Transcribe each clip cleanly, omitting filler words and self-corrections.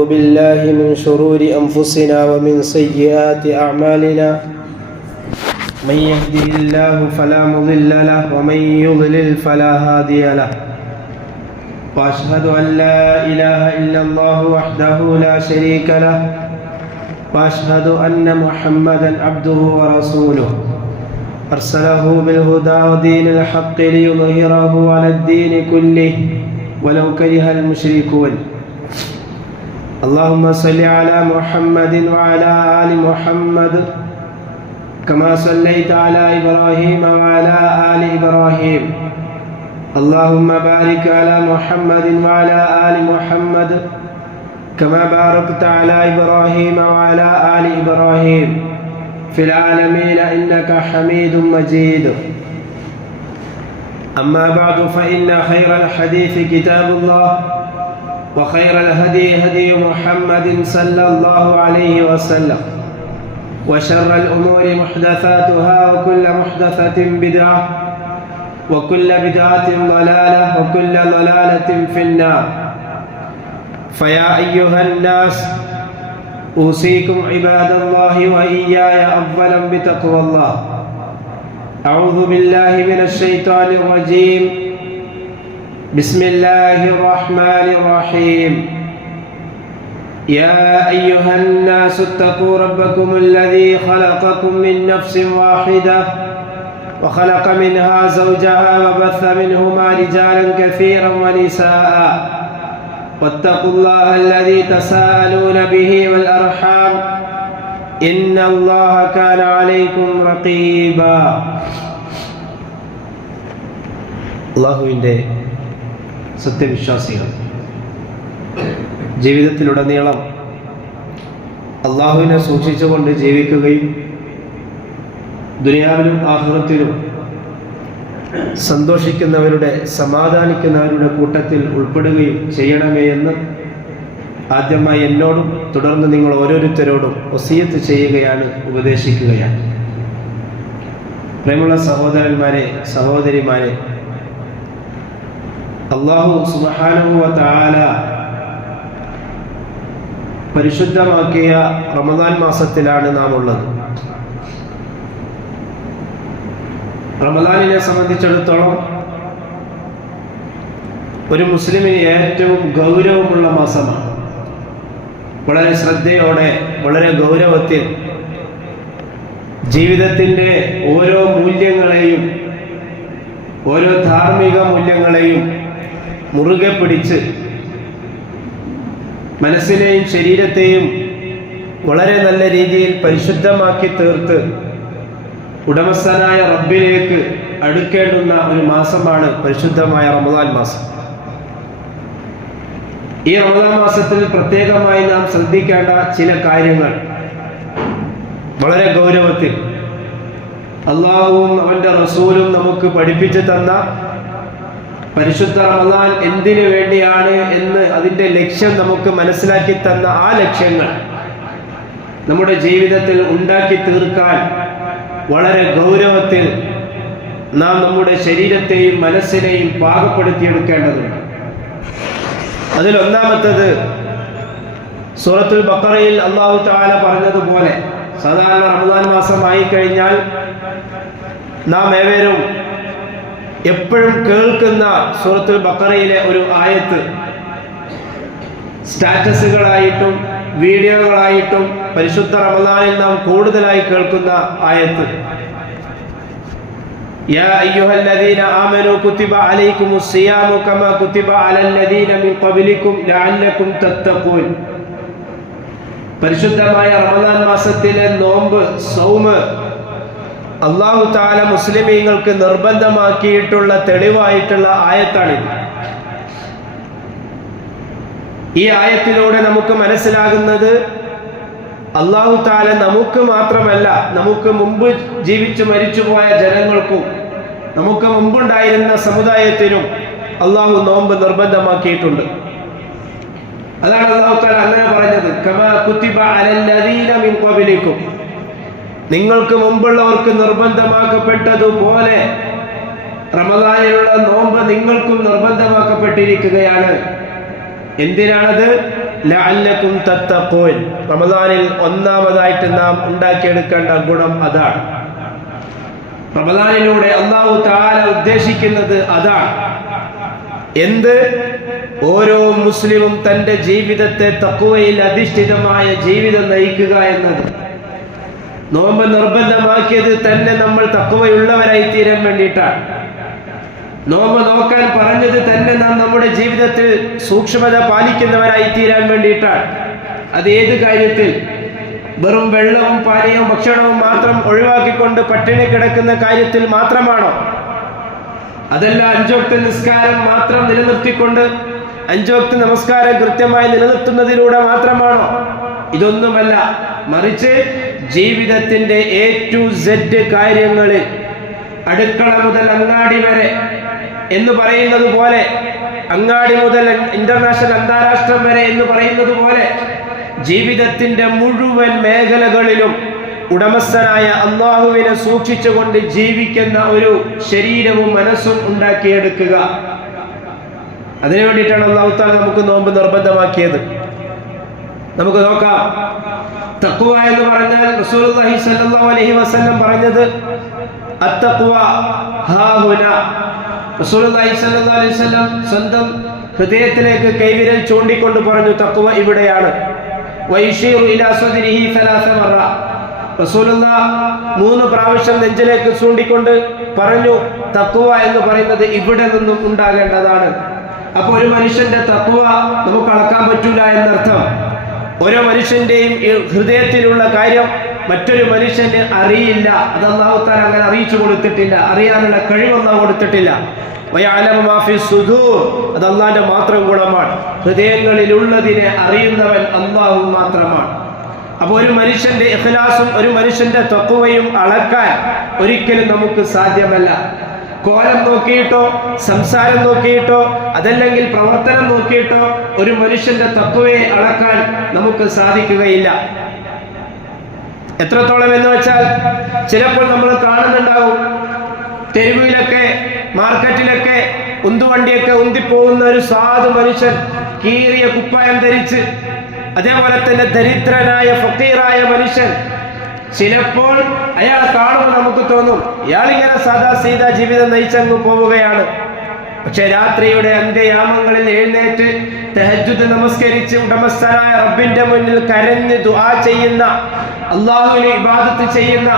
بالله من شرور أنفسنا ومن سيئات أعمالنا من يهده الله فلا مضل له ومن يضلل فلا هادي له وأشهد أن لا إله إلا الله وحده لا شريك له وأشهد أن محمدا عبده ورسوله أرسله بالهدى ودين الحق ليظهره على الدين كله ولو كره المشركون. اللهم صل على محمد وعلى آل محمد كما صليت على إبراهيم وعلى آل إبراهيم. اللهم بارك على محمد وعلى آل محمد كما باركت على إبراهيم وعلى آل إبراهيم في العالمين إنك حميد مجيد. أما بعد فإن خير الحديث كتاب الله وخير الهدي هدي محمد صلى الله عليه وسلم وشر الأمور محدثاتها وكل محدثة بدعة وكل بدعة ضلالة وكل ضلالة في النار. فيا أيها الناس أوصيكم عباد الله وإياي أولا بتقوى الله. أعوذ بالله من الشيطان الرجيم. بسم الله الرحمن الرحيم. يا أيها الناس اتقوا ربكم الذي خلقكم من نفس واحدة وخلق منها زوجها وبث منهما رجالا كثيرا ونساء واتقوا الله الذي تساءلون به والأرحام إن الله كان عليكم رقيبا. അല്ലാഹുവിൻ്റെ സത്യവിശ്വാസികൾ ജീവിതത്തിലുടനീളം അള്ളാഹുവിനെ സൂക്ഷിച്ചുകൊണ്ട് ജീവിക്കുകയും ദുനിയാവിലും ആഖിറത്തിലും സന്തോഷിക്കുന്നവരുടെ സമാധാനിക്കുന്നവരുടെ കൂട്ടത്തിൽ ഉൾപ്പെടുകയും ചെയ്യണമേ എന്ന് ആദ്യമായി എന്നോടും തുടർന്ന് നിങ്ങൾ ഓരോരുത്തരോടും വസിയത്ത് ചെയ്യുകയാണ്, ഉപദേശിക്കുകയാണ്. പ്രിയമുള്ള സഹോദരന്മാരെ, സഹോദരിമാരെ, അല്ലാഹു സുബ്ഹാനഹു വ തആല പരിശുദ്ധമാക്കിയ റമദാൻ മാസത്തിലാണ് നാം ഉള്ളത്. റമദാനിനെ സംബന്ധിച്ചിടത്തോളം ഒരു മുസ്ലിമിന് ഏറ്റവും ഗൗരവമുള്ള മാസമാണ്. വളരെ ശ്രദ്ധയോടെ, വളരെ ഗൗരവത്തിൽ ജീവിതത്തിൻ്റെ ഓരോ മൂല്യങ്ങളെയും, ഓരോ ധാർമ്മിക മൂല്യങ്ങളെയും മുറുകെ പിടിച്ച് മനസ്സിനെയും ശരീരത്തെയും വളരെ നല്ല രീതിയിൽ പരിശുദ്ധമാക്കി തീർത്ത് ഉടമസ്ഥനായ റബ്ബിലേക്ക് അടുക്കേണ്ടുന്ന ഒരു മാസമാണ് പരിശുദ്ധമായ റമദാൻ മാസം. ഈ റമദാൻ മാസത്തിൽ പ്രത്യേകമായി നാം ശ്രദ്ധിക്കേണ്ട ചില കാര്യങ്ങൾ വളരെ ഗൗരവത്തിൽ അള്ളാഹുവും അവൻ്റെ റസൂലും നമുക്ക് പഠിപ്പിച്ചു തന്ന പരിശുദ്ധ റമദാൻ എന്തിനു വേണ്ടിയാണ് എന്ന് അതിൻ്റെ ലക്ഷ്യം നമുക്ക് മനസ്സിലാക്കി തന്ന ആ ലക്ഷ്യങ്ങൾ നമ്മുടെ ജീവിതത്തിൽ ഉണ്ടാക്കി തീർക്കാൻ വളരെ ഗൗരവത്തിൽ നാം നമ്മുടെ ശരീരത്തെയും മനസ്സിനെയും പാകപ്പെടുത്തിയെടുക്കേണ്ടതുണ്ട്. അതിലൊന്നാമത്തത് സൂറത്തുൽ ബഖറയിൽ അല്ലാഹു തആല പറഞ്ഞതുപോലെ, സാധാരണ റമദാൻ മാസമായി കഴിഞ്ഞാൽ നാം ഏവരും എപ്പോഴും കേൾക്കുന്ന സൂറത്തുൽ ബഖറയിലെ ഒരു ആയത്ത്, സ്റ്റാറ്റസുകളായിട്ടും വീഡിയോകളായിട്ടും പരിശുദ്ധ റമദാനിൽ നാം കൂടുതലായി കേൾക്കുന്ന ആയത്ത്, യാ അയ്യുഹല്ലദീന ആമനൂ കുതിബ അലൈക്കുമുസ് സിയാമു കമാ കുതിബ അലല്ലദീന മിൻ ഖബ്ലിക്കും ലഅല്ലക്കും തത്തഖൂൻ. പരിശുദ്ധമായ റമദാൻ മാസത്തിലെ നോമ്പ്, സൗമ് അല്ലാഹു തആല മുസ്ലിമീങ്ങൾക്ക് നിർബന്ധമാക്കിയിട്ടുള്ള തെളിവായിട്ടുള്ള ആയത്താണിത്. ഈ ആയത്തിലൂടെ നമുക്ക് മനസ്സിലാകുന്നത് അല്ലാഹു തആല നമുക്ക് മാത്രമല്ല, നമുക്ക് മുമ്പ് ജീവിച്ചു മരിച്ചുപോയ ജനങ്ങൾക്കും നമുക്ക് മുമ്പുണ്ടായിരുന്ന സമുദായത്തിനും അല്ലാഹു നോമ്പ് നിർബന്ധമാക്കിയിട്ടുണ്ട്. അതാണ് അല്ലാഹു തആല അങ്ങനെ പറഞ്ഞത്, കമാ കുതിബ അലല്ലദീന മിൻ ഖബ്ലിക്കും, നിങ്ങൾക്ക് മുമ്പുള്ളവർക്ക് നിർബന്ധമാക്കപ്പെട്ടതുപോലെ റമദാനിലുള്ള നോമ്പ് നിങ്ങൾക്കും നിർബന്ധമാക്കപ്പെട്ടിരിക്കുകയാണ്. എന്തിനാണത്? ലഅല്ലകും തത്തഖൂൻ. റമദാനിൽ ഒന്നാമതായിട്ട് നാം ഉണ്ടാക്കിയെടുക്കേണ്ട ഗുണം അതാണ്. റമദാനിലൂടെ അല്ലാഹു തആല ഉദ്ദേശിക്കുന്നത് അതാണ്. എന്ത്? ഓരോ മുസ്ലിമും തന്റെ ജീവിതത്തെ തഖ്വയിൽ അധിഷ്ഠിതമായ ജീവിതം നയിക്കുക എന്നത്. നോമ്പ് നിർബന്ധമാക്കിയത് തന്നെ നമ്മൾ തഖ്വയുള്ളവരായി തീരാൻ വേണ്ടിയിട്ടാണ്. നോമ്പ് നോക്കാൻ പറഞ്ഞത് തന്നെ നാം നമ്മുടെ ജീവിതത്തിൽ സൂക്ഷ്മത പാലിക്കുന്നവരായി തീരാൻ വേണ്ടിയിട്ടാണ്. അത് ഏത് കാര്യത്തിൽ? വെറും വെള്ളവും പാനീയവും ഭക്ഷണവും മാത്രം ഒഴിവാക്കിക്കൊണ്ട് പട്ടിണി കിടക്കുന്ന കാര്യത്തിൽ മാത്രമാണോ? അതല്ല 5 വക്ത് നിസ്കാരം മാത്രം നിലനിർത്തിക്കൊണ്ട് 5 വക്ത് നമസ്കാരം കൃത്യമായി നിലനിർത്തുന്നതിലൂടെ മാത്രമാണോ? ഇതൊന്നുമല്ല. മറിച്ച് ജീവിതത്തിന്റെ A to Z കാര്യങ്ങളിൽ, അടുക്കള മുതൽ അങ്ങാടി വരെ എന്ന് പറയുന്നത് പോലെ, അങ്ങാടി മുതൽ ഇന്റർനാഷണൽ അന്താരാഷ്ട്രം വരെ എന്ന് പറയുന്നത് പോലെ ജീവിതത്തിന്റെ മുഴുവൻ മേഖലകളിലും ഉടമസ്ഥനായ അല്ലാഹുവിനെ സൂക്ഷിച്ചുകൊണ്ട് ജീവിക്കുന്ന ഒരു ശരീരവും മനസ്സും ഉണ്ടാക്കിയെടുക്കുക. അതിനു വേണ്ടിയിട്ടാണ് അല്ലാഹു തആല നമുക്ക് നോമ്പ് നിർബന്ധമാക്കിയത്. നമുക്ക് നോക്കാം. തഖ്വ എന്ന് പറഞ്ഞാൽ റസൂലുള്ളാഹി സ്വല്ലല്ലാഹു അലൈഹി വസല്ലം പറഞ്ഞത് അത്തഖ്വ ഹാഹുന. റസൂലുള്ളാഹി സ്വല്ലല്ലാഹു അലൈഹി വസല്ലം സ്വന്തം ഹൃദയത്തിലേക്ക് കൈവിരൽ ചൂണ്ടിക്കൊണ്ട് പറഞ്ഞു, തഖ്വ ഇവിടെയാണ്. വയശീറു ഇലാ സദ്രിഹി 3 മറ. റസൂലുള്ളാഹ് 3 പ്രാവശ്യം നെഞ്ചിലേക്ക് ചൂണ്ടിക്കൊണ്ട് പറഞ്ഞു, തഖ്വ എന്ന് പറയുന്നത് ഇവിടെ നിന്നും ഉണ്ടാകേണ്ടതാണ്. അപ്പൊ ഒരു മനുഷ്യന്റെ തഖ്വ നമുക്ക് അളക്കാൻ പറ്റൂല എന്നർത്ഥം. ഓരോ മനുഷ്യന്റെയും ഹൃദയത്തിലുള്ള കാര്യം മറ്റൊരു മനുഷ്യന് അറിയില്ല. അത് അല്ലാഹു തആല അങ്ങനെ അറിയിച്ചു കൊടുത്തിട്ടില്ല. അറിയാനുള്ള കഴിവ് അല്ലാഹു കൊടുത്തിട്ടില്ല. വയഅലമു മാ ഫി സുദൂർ. അത് അല്ലാഹുവിന്റെ മാത്രം ഗുണമാണ്. ഹൃദയങ്ങളിലുള്ളതിനെ അറിയുന്നവൻ അല്ലാഹു മാത്രമാണ്. അപ്പോൾ ഒരു മനുഷ്യന്റെ ഇഖ്ലാസും ഒരു മനുഷ്യന്റെ തഖ്വയും അളക്കാൻ ഒരിക്കലും നമുക്ക് സാധ്യമല്ല. കോലം നോക്കിയിട്ടോ സംസാരം നോക്കിയിട്ടോ അതല്ലെങ്കിൽ പ്രവർത്തനം നോക്കിയിട്ടോ ഒരു മനുഷ്യന്റെ തഖ്വയെ അളക്കാൻ നമുക്ക് സാധിക്കുകയില്ല. എത്രത്തോളം എന്ന് വെച്ചാൽ ചിലപ്പോൾ നമ്മൾ കാണുന്നുണ്ടാവും, തെരുവിലൊക്കെ മാർക്കറ്റിലൊക്കെ ഉന്തുവണ്ടിയൊക്കെ ഉന്തിപ്പോകുന്ന ഒരു സാധു മനുഷ്യൻ, കീറിയ കുപ്പായം ധരിച്ച്, അതേപോലെ തന്നെ ദരിദ്രനായ ഫക്കീറായ മനുഷ്യൻ. ചിലപ്പോൾ അയാൾ കാണുമ്പോൾ നമുക്ക് തോന്നും ഇയാളിങ്ങനെ സാദാ സീതാ ജീവിതം നയിച്ചങ്ങ് പോവുകയാണ്. പക്ഷെ രാത്രിയുടെ അന്ത്യയാമങ്ങളിൽ എഴുന്നേറ്റ് തഹജ്ജുദ് നമസ്കരിച്ച് ഉടമസ്ഥനായ റബ്ബിന്റെ മുന്നിൽ കരഞ്ഞ് ദുആ ചെയ്യുന്ന, അല്ലാഹുവിനെ ഇബാദത്ത് ചെയ്യുന്ന,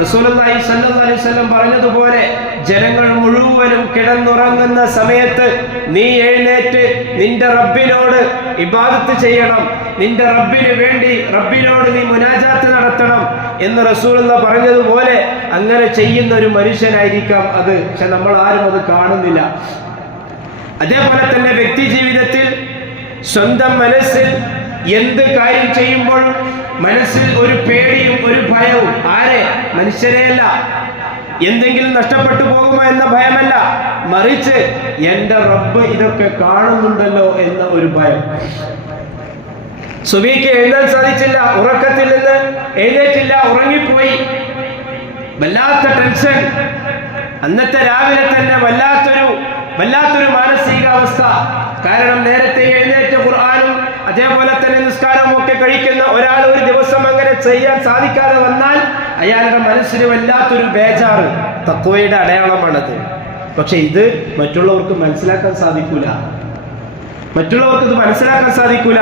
റസൂലുള്ളാഹി സ്വല്ലല്ലാഹു അലൈഹി വസല്ലം പറഞ്ഞതുപോലെ ജനങ്ങൾ മുഴുവനും കിടന്നുറങ്ങുന്ന സമയത്ത് നീ എഴുന്നേറ്റ് നിന്റെ റബ്ബിനോട് ഇബാദത്ത് ചെയ്യണം, നിന്റെ റബ്ബിന് വേണ്ടി റബ്ബിനോട് നീ മുനാജാത്ത് നടത്തണം എന്ന് റസൂലുള്ളാഹി പറഞ്ഞതുപോലെ അങ്ങനെ ചെയ്യുന്ന ഒരു മനുഷ്യനായിരിക്കാം അത്. പക്ഷെ നമ്മൾ ആരും അത് കാണുന്നില്ല. അതേപോലെ തന്നെ വ്യക്തി ജീവിതത്തിൽ സ്വന്തം മനസ്സിൽ എന്ത് കാര്യം ചെയ്യുമ്പോഴും മനസ്സിൽ ഒരു പേടിയും ഒരു ഭയവും. ആരെ? മനുഷ്യരെയല്ല. എന്തെങ്കിലും നഷ്ടപ്പെട്ടു പോകുമോ എന്ന ഭയമല്ല, മറിച്ച് എന്റെ റബ്ബ് ഇതൊക്കെ കാണുന്നുണ്ടല്ലോ എന്ന ഒരു ഭയം. സുബഹിക്ക് എഴുന്നേൽ സാധിച്ചില്ല, ഉറക്കത്തിൽ നിന്ന് എഴുന്നേറ്റില്ല, ഉറങ്ങിപ്പോയി, വല്ലാത്ത ടെൻഷൻ. അന്നത്തെ രാവിലെ തന്നെ വല്ലാത്തൊരു മാനസികാവസ്ഥ. കാരണം നേരത്തെ എഴുന്നേറ്റ് ഖുർആനും അതേപോലെ തന്നെ നിസ്കാരവും ഒക്കെ കഴിക്കുന്ന ഒരാൾ ഒരു ദിവസം അങ്ങനെ ചെയ്യാൻ സാധിക്കാതെ വന്നാൽ അയാളുടെ മനസ്സിന് വല്ലാത്തൊരു ബേജാറ്. തഖ്വയുടെ അടയാളമാണത്. പക്ഷെ ഇത് മറ്റുള്ളവർക്ക് മനസ്സിലാക്കാൻ സാധിക്കൂല.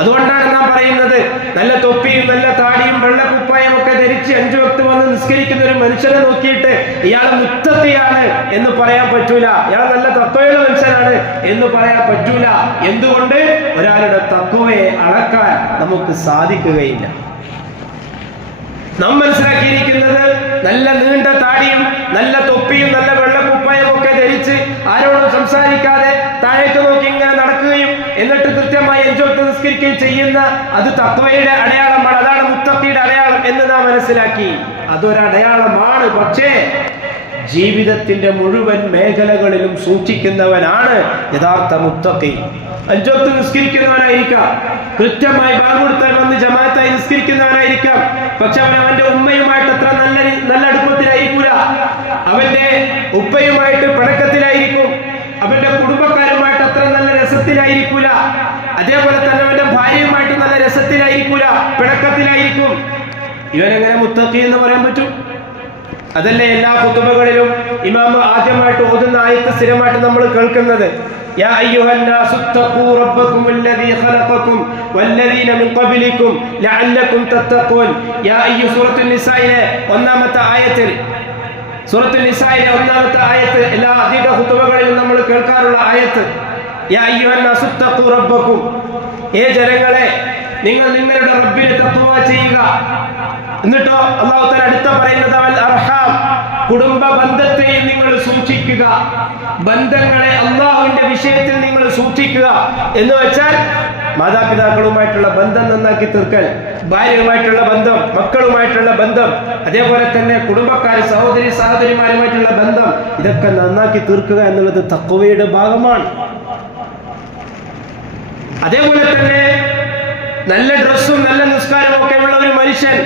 അതുകൊണ്ടാണ് നാം പറയുന്നത്, നല്ല തൊപ്പിയും നല്ല താടിയും വെള്ളക്കുപ്പായം ഒക്കെ ധരിച്ച് 5 വക്ത് വന്ന് നിസ്കരിക്കുന്ന ഒരു മനുഷ്യനെ നോക്കിയിട്ട് ഇയാൾ മുത്തഖിയാണ് എന്ന് പറയാൻ പറ്റൂല, ഇയാൾ നല്ല തഖ്വയുള്ള മനുഷ്യനാണ് എന്ന് പറയാൻ പറ്റൂല. എന്തുകൊണ്ട്? ഒരാളുടെ തഖ്വയെ അളക്കാൻ നമുക്ക് സാധിക്കുകയില്ല. നാം മനസ്സിലാക്കിയിരിക്കുന്നത് നല്ല നീണ്ട താടിയും നല്ല തൊപ്പിയും നല്ല വെള്ളക്കുപ്പായം ഒക്കെ ധരിച്ച് ആരോടും സംസാരിക്കാതെ താഴേക്ക് നോക്കി ഇങ്ങനെ നടക്കുകയും എന്നിട്ട് കൃത്യമായി 5 വക്ത് നിസ്കരിക്കുകയും ചെയ്യുന്ന അത് തഖ്വയുടെ അടയാളമാണ്. അതാണ് മുത്തഖിയുടെ അടയാളം എന്ന് നാം മനസ്സിലാക്കി. അതൊരടയാളമാണ്. പക്ഷേ ജീവിതത്തിന്റെ മുഴുവൻ മേഖലകളിലും സൂക്ഷിക്കുന്നവനാണ് യഥാർത്ഥ മുത്തഖി. 5 വക്ത് നിസ്കരിക്കുന്നവനായിരിക്കാം, കൃത്യമായി ബാങ്ക് കൊടുത്താൽ വന്ന് ജമാഅത്തായി നിസ്കരിക്കുന്നവനായിരിക്കാം. പക്ഷെ അവന്റെ ഉമ്മയുമായിട്ട് അത്ര നല്ല അടുപ്പത്തിലായിരിക്കൂല, അവന്റെ ഉപ്പയുമായിട്ട് പിണക്കത്തിലായിരിക്കും, അവന്റെ കുടുംബക്കാരുമായിട്ട് അത്ര നല്ല രസത്തിൽ രസത്തിലായിരിക്കൂല. അതേപോലെ തന്നെ അവന്റെ ഭാര്യയുമായിട്ട് നല്ല രസത്തിലായിരിക്കൂല, പിണക്കത്തിലായിരിക്കും. ഇവനെങ്ങനെ മുത്തഖി എന്ന് പറയാൻ പറ്റും? അതല്ലേ എല്ലാ ഖുതുബകളിലും ഇമാം ആദ്യമായിട്ട് ഓതുന്ന ആയത്ത് സ്ഥിരമായിട്ട് നമ്മൾ കേൾക്കുന്നത്. യാ അയ്യുഹന്നാസു തഖൂ റബ്ബക്കും അല്ലദീ ഖലഖക്കും വല്ലദീന മിൻ ഖബ്ലിക്കും ലഅല്ലക്കും തത്തഖൂൻ. യാ അയ്യു സൂറത്തുൻ നിസായിലെ ഒന്നാമത്തെ ആയത്തിൽ, സൂറത്തുൽ നിസായിലെ ഒന്നാമത്തെ ആയത്ത് എല്ലാ അധിക ഖുതുബകളിലും നമ്മൾ കേൾക്കാറുള്ള ആയത്ത്. യാ അയ്യുഹന്നാസു തഖൂ റബ്ബക്കും, ഏ ജനങ്ങളെ നിങ്ങൾ നിങ്ങളുടെ റബ്ബിനെ തഖ്വ ചെയ്യുക. എന്നിട്ടോ അല്ലാഹു തആല അടുത്ത പറയുന്നത് വൽ അർഹാം, കുടുംബ ബന്ധത്തെയും നിങ്ങൾ സൂക്ഷിക്കുക. ബന്ധങ്ങളെ അല്ലാഹുവിന്റെ വിഷയത്തിൽ നിങ്ങൾ സൂക്ഷിക്കുക എന്ന് വെച്ചാൽ മാതാപിതാക്കളുമായിട്ടുള്ള ബന്ധം നന്നാക്കി തീർക്കൽ, ഭാര്യയുമായിട്ടുള്ള ബന്ധം, മക്കളുമായിട്ടുള്ള ബന്ധം, അതേപോലെ തന്നെ കുടുംബക്കാർ സഹോദരിമാരുമായിട്ടുള്ള ബന്ധം, ഇതൊക്കെ നന്നാക്കി തീർക്കുക എന്നുള്ളത് തഖ്വയുടെ ഭാഗമാണ്. അതേപോലെ തന്നെ നല്ല ഡ്രസ്സും നല്ല നിസ്കാരവും ഒക്കെ ഉള്ള ഒരു മനുഷ്യൻ,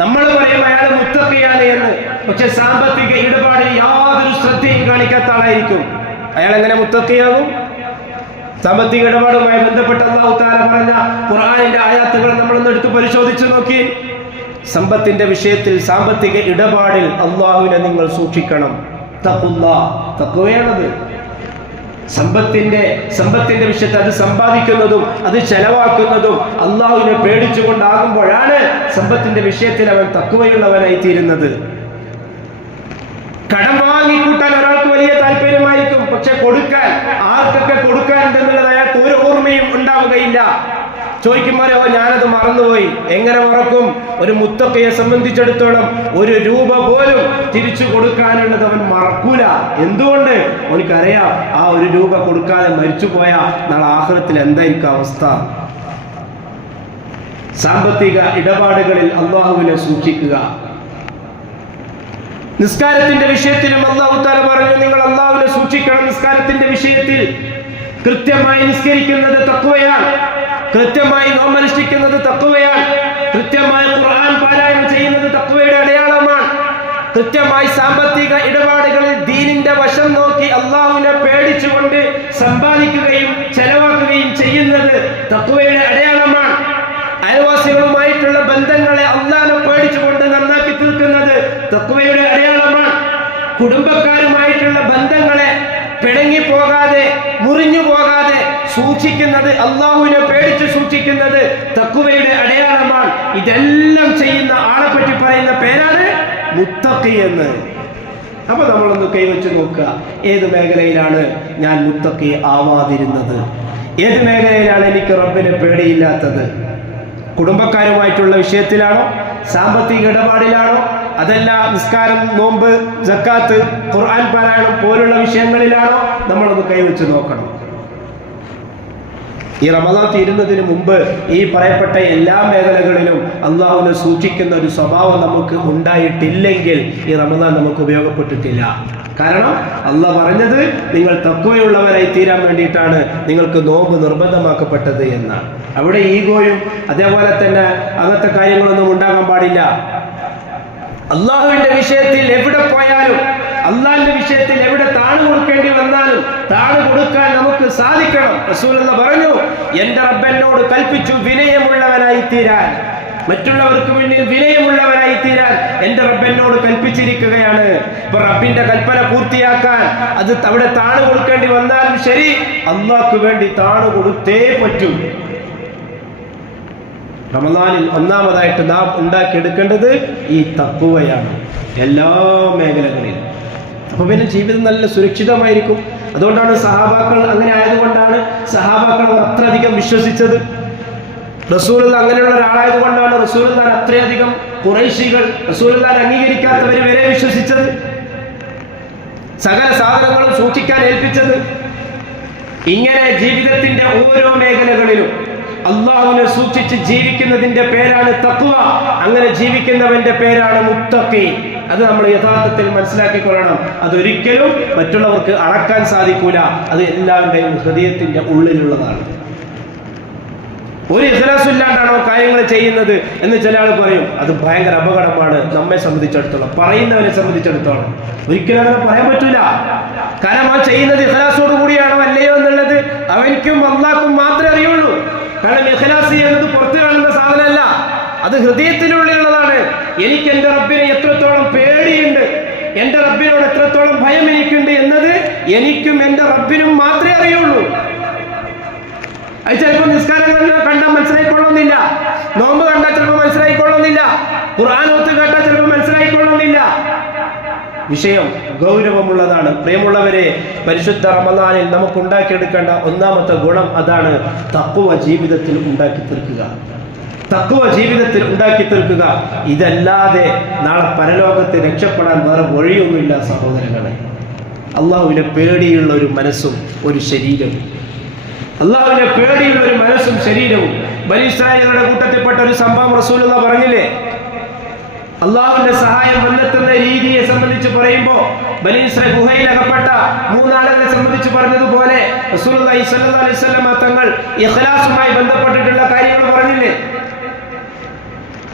നമ്മൾ പറയും അയാൾ മുത്തഖിയാണ് എന്ന്, പക്ഷെ സാമ്പത്തിക ഇടപാടിൽ യാതൊരു ശ്രദ്ധയും കാണിക്കാത്ത ആളായിരിക്കും. അയാൾ എങ്ങനെ മുത്തഖിയാകും? സാമ്പത്തിക ഇടപാടുമായി ബന്ധപ്പെട്ട അല്ലാഹു തആല പറഞ്ഞ ഖുർആനിന്റെ ആയത്തുകൾ നമ്മളൊന്ന് എടുത്ത് പരിശോധിച്ചു നോക്കി. സമ്പത്തിന്റെ വിഷയത്തിൽ, സാമ്പത്തിക ഇടപാടിൽ അല്ലാഹുവിനെ നിങ്ങൾ സൂക്ഷിക്കണം. തഖ്വല്ലാഹ്, തഖ്വയാണത്. സമ്പത്തിന്റെ വിഷയത്തിൽ അത് സമ്പാദിക്കുന്നതും അത് ചെലവാക്കുന്നതും അല്ലാഹുവിനെ പേടിച്ചുകൊണ്ടാകുമ്പോഴാണ് സമ്പത്തിന്റെ വിഷയത്തിൽ അവൻ തഖ്വയുള്ളവനായി തീരുന്നത്. കടം വാങ്ങിക്കൂട്ടാൻ ഒരാൾക്ക് വലിയ താല്പര്യമായിരിക്കും, പക്ഷെ കൊടുക്കാൻ, ആർക്കൊക്കെ കൊടുക്കാനുണ്ടെന്നുള്ളത് അയാൾക്ക് ഒരു ഓർമ്മയും ഉണ്ടാവുകയില്ല. ചോദിക്കുമ്പോഴോ ഞാനത് മറന്നുപോയി. എങ്ങനെ മറക്കും? ഒരു മുത്തഖിയെ സംബന്ധിച്ചിടത്തോളം ഒരു രൂപ പോലും തിരിച്ചു കൊടുക്കാനുള്ളത് അവൻ മറക്കൂല. എന്തുകൊണ്ട്? അവനക്കറിയാം ആ ഒരു രൂപ കൊടുക്കാതെ മരിച്ചുപോയ നാളെ ആഖിറത്തിൽ എന്തായിരിക്കും അവസ്ഥ. സാമ്പത്തിക ഇടപാടുകളിൽ അല്ലാഹുവിനെ സൂക്ഷിക്കുക. നിസ്കാരത്തിന്റെ വിഷയത്തിലും അല്ലാഹു തആല പറഞ്ഞു, നിങ്ങൾ അല്ലാഹുവിനെ സൂക്ഷിക്കണം. നിസ്കാരത്തിന്റെ വിഷയത്തിൽ കൃത്യമായി നിസ്കരിക്കുന്നത് തഖ്വയാണ്, കൃത്യമായി നോമ്പനുഷ്ഠിക്കുന്നത് തഖ്വയാണ്, കൃത്യമായി ഖുർആൻ പാരായണം ചെയ്യുന്നത് തഖ്വയുടെ അടയാളമാണ്. കൃത്യമായി സാമ്പത്തിക ഇടപാടുകളിൽ ദീനിന്റെ വശം നോക്കി അല്ലാഹുവിനെ പേടിച്ചുകൊണ്ട് സമ്പാദിക്കുകയും ചെലവാക്കുകയും ചെയ്യുന്നത് തഖ്വയുടെ അടയാളമാണ്. അയൽവാസികളുമായിട്ടുള്ള ബന്ധങ്ങളെ അല്ലാഹുവിനെ പേടിച്ചുകൊണ്ട് നന്നാക്കി തീർക്കുന്നത് തഖ്വയുടെ അടയാളമാണ്. കുടുംബക്കാരുമായിട്ടുള്ള ബന്ധങ്ങളെ പിണങ്ങിപ്പോകാതെ, മുറിഞ്ഞു പോകാതെ സൂക്ഷിക്കുന്നത്, അല്ലാഹുവിനെ പേടിച്ച് സൂക്ഷിക്കുന്നത് തഖ്വയുടെ അടയാളമാണ്. ഇതെല്ലാം ചെയ്യുന്ന ആളെ പറ്റി പറയുന്ന പേരാണ് മുത്തഖി എന്ന്. അപ്പൊ നമ്മളൊന്ന് കൈവച്ച് നോക്കുക, ഏത് മേഖലയിലാണ് ഞാൻ മുത്തഖി ആവാതിരുന്നത്? ഏത് മേഖലയിലാണ് എനിക്ക് റബ്ബിനെ പേടിയില്ലാത്തത്? കുടുംബക്കാരുമായിട്ടുള്ള വിഷയത്തിലാണോ? സാമ്പത്തിക ഇടപാടിലാണോ? അതല്ല നിസ്കാരം, നോമ്പ്, സക്കാത്ത്, ഖുർആൻ പാരായണം പോലുള്ള വിഷയങ്ങളിലാണോ? നമ്മളൊന്ന് കൈവച്ച് നോക്കണം. ഈ റമദാൻ തീരുന്നതിന് മുമ്പ് ഈ പറയപ്പെട്ട എല്ലാ മേഖലകളിലും അല്ലാഹുവിനെ സൂക്ഷിക്കുന്ന ഒരു സ്വഭാവം നമുക്ക് ഉണ്ടായിട്ടില്ലെങ്കിൽ ഈ റമദാൻ നമുക്ക് ഉപയോഗപ്പെട്ടിട്ടില്ല. കാരണം അല്ലാഹ് പറഞ്ഞത് നിങ്ങൾ തഖ്വയുള്ളവരായി തീരാൻ വേണ്ടിയിട്ടാണ് നിങ്ങൾക്ക് നോമ്പ് നിർബന്ധമാക്കപ്പെട്ടത് എന്നാണ്. അവിടെ ഈഗോയും അതേപോലെ തന്നെ അങ്ങനത്തെ കാര്യങ്ങളൊന്നും ഉണ്ടാകാൻ പാടില്ല. അള്ളാഹുവിന്റെ വിഷയത്തിൽ എവിടെ പോയാലും, അള്ളാഹിന്റെ വിഷയത്തിൽ എവിടെ താണു കൊടുക്കേണ്ടി വന്നാലും താണു കൊടുക്കാൻ നമുക്ക് സാധിക്കണം. റസൂലുള്ളാഹി പറഞ്ഞു, എന്റെ റബ്ബ് എന്നോട് കൽപ്പിച്ചു വിനയമുള്ളവനായി തീരാൻ, മറ്റുള്ളവർക്ക് മുന്നിൽ വിനയമുള്ളവനായി തീരാൻ എന്റെ റബ്ബ് എന്നോട് കൽപ്പിച്ചിരിക്കുകയാണ്. ഇപ്പൊ റബ്ബിന്റെ കൽപ്പന പൂർത്തിയാക്കാൻ അത് അവിടെ താണു കൊടുക്കേണ്ടി വന്നാലും ശരി, അള്ളാഹ്ക്ക് വേണ്ടി താണു കൊടുത്തേ പറ്റൂ. റമദാനിൽ ഒന്നാമതായിട്ട് നാം ഉണ്ടാക്കിയെടുക്കേണ്ടത് ഈ തഖ്വയാണ് എല്ലാ മേഖലകളിലും. അപ്പൊ പിന്നെ ജീവിതം നല്ല സുരക്ഷിതമായിരിക്കും. അതുകൊണ്ടാണ് സഹാബാക്കൾ, അങ്ങനെ ആയതുകൊണ്ടാണ് സഹാബാക്കൾ അത്രയധികം വിശ്വസിച്ചത്. റസൂലുള്ളാഹി അങ്ങനെയുള്ള ഒരാളായതുകൊണ്ടാണ് റസൂലുള്ളാഹി അത്രയധികം ഖുറൈശികൾ, റസൂലുള്ളാഹി അംഗീകരിക്കാത്തവർ വരെ വിശ്വസിച്ചത്, സകല സാധനങ്ങളും സൂക്ഷിക്കാൻ ഏൽപ്പിച്ചത്. ഇങ്ങനെ ജീവിതത്തിന്റെ ഓരോ മേഖലകളിലും അല്ലാഹുവിനെ സൂക്ഷിച്ച് ജീവിക്കുന്നതിന്റെ പേരാണ് തഖ്വ. അങ്ങനെ ജീവിക്കുന്നവന്റെ പേരാണ് മുത്തഖി. അത് നമ്മൾ യഥാർത്ഥത്തിൽ മനസ്സിലാക്കിക്കൊള്ളണം. അതൊരിക്കലും മറ്റുള്ളവർക്ക് അളക്കാൻ സാധിക്കൂല. അത് എല്ലാവരുടെയും ഹൃദയത്തിന്റെ ഉള്ളിലുള്ളതാണ്. ഒരു ഇഖ്ലാസും ഇല്ലാണ്ടാണോ കാര്യങ്ങൾ ചെയ്യുന്നത് എന്ന് ചില ആൾ പറയും. അത് ഭയങ്കര അപകടമാണ് നമ്മെ സംബന്ധിച്ചിടത്തോളം, പറയുന്നവരെ സംബന്ധിച്ചിടത്തോളം. ഒരിക്കലും അങ്ങനെ പറയാൻ പറ്റൂല. കാരണം അവൻ ചെയ്യുന്നത് ഇഖ്ലാസോട് കൂടിയാണോ അല്ലയോ എന്നുള്ളത് അവനിക്കും അള്ളാഹ്ക്കും മാത്രമേ അറിയുള്ളൂ. കാരണം ഇഖ്ലാസ് എന്നത് പുറത്തു കാണുന്ന സാധനമല്ല, അത് ഹൃദയത്തിനുള്ളിലുള്ളതാണ്. എനിക്ക് എൻ്റെ റബ്ബിനെ എത്രത്തോളം പേടിയുണ്ട്, എൻ്റെ റബ്ബിനോട് എത്രത്തോളം ഭയം എനിക്കുണ്ട് എന്നത് എനിക്കും എൻ്റെ റബ്ബിനും മാത്രമേ അറിയുള്ളൂ. അത് ചിലപ്പോൾ നിസ്കാരം കണ്ടാൽ മനസ്സിലായിക്കൊള്ളുന്നില്ല, നോമ്പ് കണ്ടാൽ ചിലപ്പോൾ മനസ്സിലായിക്കൊള്ളുന്നില്ല, ഖുർആൻ ഓത്ത് കേട്ടാൽ ചിലപ്പോൾ മനസ്സിലായിക്കൊള്ളുന്നില്ല. വിഷയം ഗൗരവമുള്ളതാണ്. പ്രിയമുള്ളവരെ, പരിശുദ്ധ റമദാനിൽ നമുക്ക് ഉണ്ടാക്കിയെടുക്കേണ്ട ഒന്നാമത്തെ ഗുണം അതാണ് തഖ്വ ജീവിതത്തിൽ ഉണ്ടാക്കി തീർക്കുക. തഖ്വ ജീവിതത്തിൽ ഉണ്ടാക്കി തീർക്കുക. ഇതല്ലാതെ നാളെ പരലോകത്ത് രക്ഷപ്പെടാൻ വേറെ വഴിയൊന്നുമില്ല സഹോദരങ്ങളെ. അള്ളാഹുവിനെ പേടിയുള്ള ഒരു മനസ്സും ഒരു ശരീരവും, അള്ളാഹുവിനെ പേടിയുള്ള ഒരു മനസ്സും ശരീരവും. ബനീ ഇസ്രായേലിന്റെ കൂട്ടത്തിൽപ്പെട്ട ഒരു സംഭവം റസൂലുള്ളാഹി പറഞ്ഞില്ലേ? അള്ളാഹുവിന്റെ സഹായം വന്നെത്തുന്ന രീതിയെ സംബന്ധിച്ച് പറയുമ്പോൾ ബനീ ഇസ്രായേൽ ഗുഹയിൽ അകപ്പെട്ട മൂന്നാളുകളെ സംബന്ധിച്ച് പറഞ്ഞതുപോലെ റസൂലുള്ളാഹി സ്വല്ലല്ലാഹു അലൈഹി വസല്ലം തങ്ങൾ ഇഖ്ലാസുമായി ബന്ധപ്പെട്ടിട്ടുള്ള കാര്യങ്ങൾ പറഞ്ഞില്ലേ?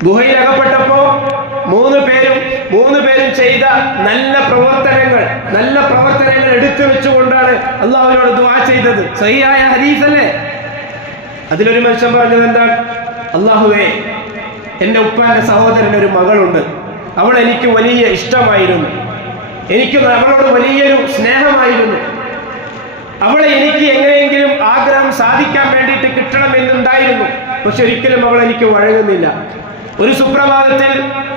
ഗുഹയിൽ അകപ്പെട്ടപ്പോ മൂന്ന് പേരും ചെയ്ത നല്ല പ്രവർത്തനങ്ങൾ എടുത്തു വെച്ചുകൊണ്ടാണ് അള്ളാഹുവിനോട് ദുആ ചെയ്തത്. സഹിഹായ ഹദീസ് അല്ലേ? അതിലൊരു മനുഷ്യൻ പറഞ്ഞത് എന്താണ്? അള്ളാഹുവേ, എൻ്റെ ഉപ്പാന്റെ സഹോദരൻ ഒരു മകളുണ്ട്, അവൾ എനിക്ക് വലിയ ഇഷ്ടമായിരുന്നു, എനിക്ക് അവളോട് വലിയൊരു സ്നേഹമായിരുന്നു, അവളെ എനിക്ക് എങ്ങനെയെങ്കിലും ആഗ്രഹം സാധിക്കാൻ വേണ്ടിയിട്ട് കിട്ടണമെന്നുണ്ടായിരുന്നു, പക്ഷെ ഒരിക്കലും അവൾ എനിക്ക് വഴങ്ങുന്നില്ല. ഒരു സുപ്രഭാതത്തിൽ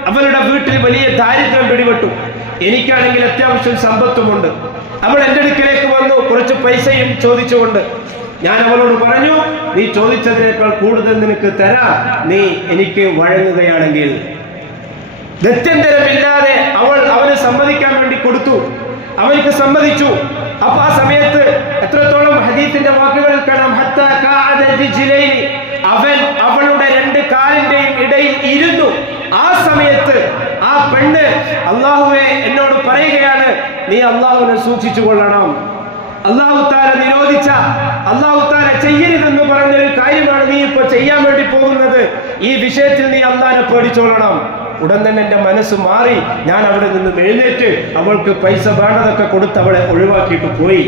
അവളുടെ വീട്ടിൽ വലിയ ദാരിദ്ര്യം പിടിപെട്ടു, എനിക്കാണെങ്കിൽ അത്യാവശ്യം സമ്പത്തുമുണ്ട്. അവൾ എൻ്റെ അടുക്കിലേക്ക് വന്നു കുറച്ച് പൈസയും ചോദിച്ചുകൊണ്ട്. ഞാൻ അവളോട് പറഞ്ഞു, നീ ചോദിച്ചതിനേക്കാൾ കൂടുതൽ നിനക്ക് തരാം, നീ എനിക്ക് വഴങ്ങുകയാണെങ്കിൽ. ഗത്യന്തരമില്ലാതെ അവന് സമ്മതിക്കാൻ വേണ്ടി കൊടുത്തു. അവർക്ക് സമ്മതിച്ചു. അപ്പൊ ആ സമയത്ത് എത്രത്തോളം ഹദീസിന്റെ വാക്കുകൾ കാണാം, അവൻ അവളുടെ രണ്ട് കാലിന്റെയും ഇടയിൽ ഇരുന്നു. ആ സമയത്ത് ആ പെണ്ണ് അള്ളാഹുവെ എന്നോട് പറയുകയാണ്, നീ അള്ളാഹുവിനെ സൂക്ഷിച്ചു കൊള്ളണം. അള്ളാഹു താല നിരോധിച്ച, അള്ളാഹു താല ചെയ്യരുതെന്ന് പറഞ്ഞ ഒരു കാര്യമാണ് നീ ഇപ്പൊ ചെയ്യാൻ വേണ്ടി പോകുന്നത്. ഈ വിഷയത്തിൽ നീ അള്ളാഹിനെ പേടിച്ചോളണം. ഉടൻ തന്നെ എൻ്റെ മനസ്സ് മാറി. ഞാൻ അവിടെ നിന്ന് എഴുന്നേറ്റ് അവൾക്ക് പൈസ വേണ്ടതൊക്കെ കൊടുത്ത് അവളെ ഒഴിവാക്കിയിട്ട് പോയി.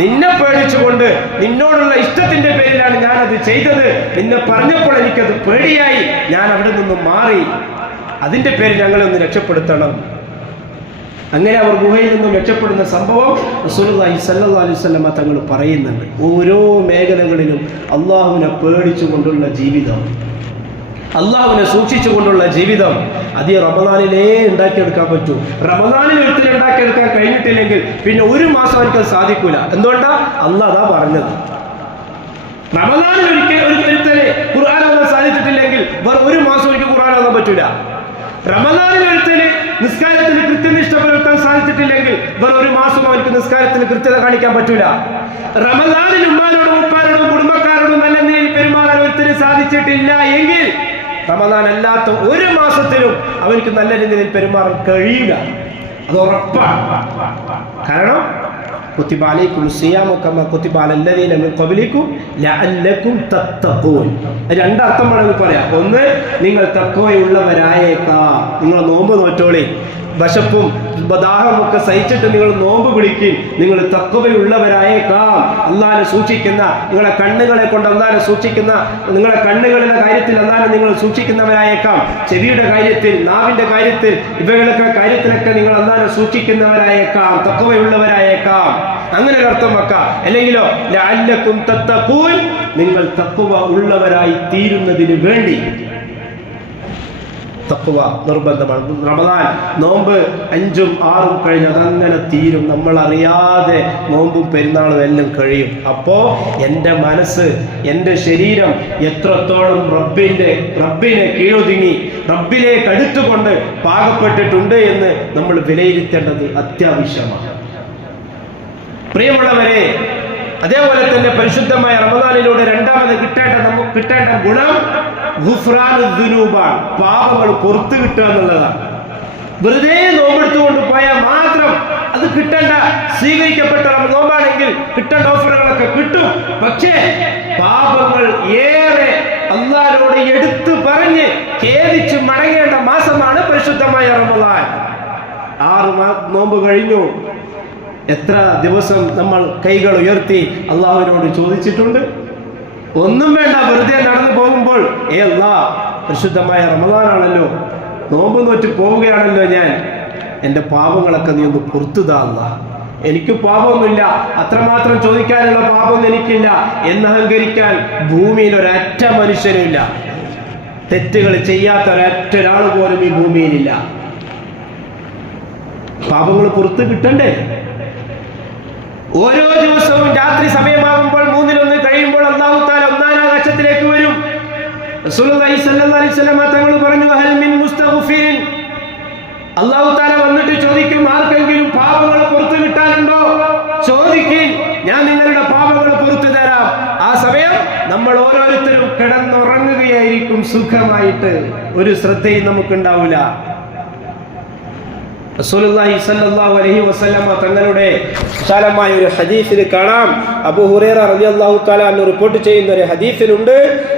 നിന്നെ പേടിച്ചുകൊണ്ട്, നിന്നോടുള്ള ഇഷ്ടത്തിന്റെ പേരിലാണ് ഞാനത് ചെയ്തത്. നിന്നെ പറഞ്ഞപ്പോൾ എനിക്കത് പേടിയായി, ഞാൻ അവിടെ നിന്ന് മാറി. അതിന്റെ പേരിൽ ഞങ്ങളെ ഒന്ന് രക്ഷപ്പെടുത്തണം. അങ്ങനെ അവർ ഗുഹയിൽ നിന്നും രക്ഷപ്പെടുന്ന സംഭവം റസൂലുള്ളാഹി സ്വല്ലല്ലാഹു അലൈഹി വസല്ലം തങ്ങൾ പറയുന്നുണ്ട്. ഓരോ മേഖലകളിലും അള്ളാഹുവിനെ പേടിച്ചുകൊണ്ടുള്ള ജീവിതം, അള്ളാഹുവിനെ സൂക്ഷിച്ചുകൊണ്ടുള്ള ജീവിതം അത് റമദാനിലേ ഉണ്ടാക്കിയെടുക്കാൻ പറ്റൂ. റമദാനിൽ ഒരിക്കലും ഉണ്ടാക്കിയെടുക്കാൻ കഴിഞ്ഞിട്ടില്ലെങ്കിൽ പിന്നെ ഒരു മാസം അവർക്ക് സാധിക്കൂല. എന്തുകൊണ്ടാ? അള്ളാഹ് അതാ പറഞ്ഞത്. റമദാനിൽ ഒരിക്കലും ഖുർആൻ ഓതാൻ സാധിച്ചിട്ടില്ലെങ്കിൽ വേറെ ഒരു മാസം ഒരിക്കലും ഖുർആൻ ഓതാൻ പറ്റൂല. റമദാനിൽ ഒരിക്കലും നിസ്കാരത്തിന് കൃത്യനിഷ്ഠ പുലർത്താൻ സാധിച്ചിട്ടില്ലെങ്കിൽ വേറെ ഒരു മാസം അവർക്ക് നിസ്കാരത്തിന് കൃത്യത കാണിക്കാൻ പറ്റൂല. റമദാനിൽ ഉമ്മാനോടും ഉപ്പാനോടും കുടുംബക്കാരോടും നല്ല നിലയിൽ പെരുമാറാൻ ഒരുത്തിന് സാധിച്ചിട്ടില്ല എങ്കിൽ റമദാൻ അല്ലാത്ത ഒരു മാസത്തിലും അവർക്ക് നല്ല രീതിയിൽ പെരുമാറാൻ കഴിയില്ല. അത് ഉറപ്പാണ്. കാരണം കുത്തിബ അലൈക്കും സിയാമു കമാ കുത്തിബ അലല്ലദീന മിൻ ഖബ്ലിക്കും ലഅല്ലക്കും തത്തഖൂൻ. രണ്ടർത്ഥം വേണമെങ്കിൽ പറയാം. ഒന്ന്, നിങ്ങൾ തഖ്വയുള്ളവരായേക്കാം. നിങ്ങൾ നോമ്പ് നോറ്റോളി. വശപ്പും ദാഹമൊക്കെ സഹിച്ചിട്ട് നിങ്ങൾ നോമ്പ് പിടിക്കും. നിങ്ങൾ തഖ്വയുള്ളവരായേക്കാം. അല്ലാഹനെ സൂക്ഷിക്കുന്ന, നിങ്ങളെ കണ്ണുകളെ കൊണ്ട് അല്ലാഹനെ സൂക്ഷിക്കുന്ന, നിങ്ങളെ കണ്ണുകളുടെ കാര്യത്തിൽ അല്ലാഹനെ നിങ്ങൾ സൂക്ഷിക്കുന്നവരായേക്കാം. ചെവിയുടെ കാര്യത്തിൽ, നാവിന്റെ കാര്യത്തിൽ, ഇവകളൊക്കെ കാര്യത്തിലൊക്കെ നിങ്ങൾ അല്ലാഹനെ സൂക്ഷിക്കുന്നവരായേക്കാം, തഖ്വയുള്ളവരായേക്കാം. അങ്ങനെ ഒരു അർത്ഥം വെക്കാം. അല്ലെങ്കിലോ ലഅല്ലക്കും തത്തഖൂൻ, നിങ്ങൾ തഖ്വ ഉള്ളവരായി തീരുന്നതിന് വേണ്ടി. തഖ്വ നിർബന്ധമാണ്. റമദാൻ നോമ്പ് 5ഉം 6ഉം കഴിഞ്ഞ് അതങ്ങനെ തീരും. നമ്മൾ അറിയാതെ നോമ്പും പെരുന്നാളും എല്ലാം കഴിയും. അപ്പോ എൻ്റെ മനസ്സ്, എൻ്റെ ശരീരം എത്രത്തോളം റബ്ബിനെ കീഴൊതുങ്ങി റബ്ബിലേക്ക് അടുത്തുകൊണ്ട് പാകപ്പെട്ടിട്ടുണ്ട് എന്ന് നമ്മൾ വിലയിരുത്തേണ്ടത് അത്യാവശ്യമാണ്. പ്രിയമുള്ളവരെ, അതേപോലെ തന്നെ പരിശുദ്ധമായ റമദാനിലൂടെ രണ്ടാമത് നമുക്ക് കിട്ടേണ്ട ഗുണം ഗുഫ്രാനുദ്ദുനൂബാണ്. പാപങ്ങൾ പുറത്തു കിട്ടുക എന്നുള്ളതാണ്. വെറുതെ നോമ്പെടുത്തുകൊണ്ട് പോയാൽ മാത്രം അത് കിട്ടേണ്ട, സ്വീകരിക്കപ്പെട്ട നോമ്പാണെങ്കിൽ കിട്ടേണ്ട ഓഫറുകളൊക്കെ കിട്ടും. പക്ഷേ പാപങ്ങൾ ഏറെ അല്ലാഹുവോട് എടുത്തു പറഞ്ഞ് ഖേദിച്ച് മടങ്ങേണ്ട മാസമാണ് പരിശുദ്ധമായ റമദാൻ. 6 നോമ്പ് കഴിഞ്ഞു. എത്ര ദിവസം നമ്മൾ കൈകൾ ഉയർത്തി അള്ളാഹുവിനോട് ചോദിച്ചിട്ടുണ്ട്? ഒന്നും വേണ്ട, വെറുതെ നടന്നു പോകുമ്പോൾ അല്ലാഹ്, പരിശുദ്ധമായ റമദാനാണല്ലോ, നോമ്പ് നോറ്റ് പോവുകയാണല്ലോ, ഞാൻ എൻ്റെ പാപങ്ങളൊക്കെ നീ ഒന്ന് പുറത്തുതാ അല്ലാഹ്, എനിക്ക് പാപമൊന്നുമില്ല, അത്രമാത്രം ചോദിക്കാനുള്ള പാപമൊന്നും എനിക്കില്ല എന്ന് അഹങ്കരിക്കാൻ ഭൂമിയിൽ ഒരൊറ്റ മനുഷ്യനുമില്ല. തെറ്റുകൾ ചെയ്യാത്ത ഒരൊറ്റ ഒരാൾ പോലും ഈ ഭൂമിയിലില്ല. പാപങ്ങൾ പുറത്ത് കിട്ടണ്ടേ? ഓരോ ദിവസവും രാത്രി സമയമാകുമ്പോൾ 1/3 കഴിയുമ്പോൾ അല്ലാഹു തആല 1-ാം ആകാശത്തിലേക്ക് വരും. റസൂലുള്ളാഹി സ്വല്ലല്ലാഹു അലൈഹി വസല്ലം തങ്ങൾ പറഞ്ഞു, ഹൽ മിൻ മുസ്തഗ്ഫിരിൻ, അല്ലാഹു തആല വന്നിട്ട് ചോദിക്കും, ആർക്കെങ്കിലും പാപങ്ങൾ പുറത്തു കിട്ടാനുണ്ടോ? ചോദിക്കും, ഞാൻ നിങ്ങളുടെ പാപങ്ങൾ പുറത്തു തരാം. ആ സമയം നമ്മൾ ഓരോരുത്തരും കിടന്നുറങ്ങുകയായിരിക്കും സുഖമായിട്ട്, ഒരു ശ്രദ്ധയും നമുക്കുണ്ടാവില്ല. റസൂലുള്ളാഹി സ്വല്ലല്ലാഹു അലൈഹി വസല്ലം തങ്ങളുടെ വിശാലമായ ഒരു ഹദീസിൽ കാണാം, അബൂ ഹുറൈറ റളിയല്ലാഹു തആല അൻഹു റിപ്പോർട്ട് ചെയ്യുന്ന ഒരു ഹദീസിലുണ്ട്,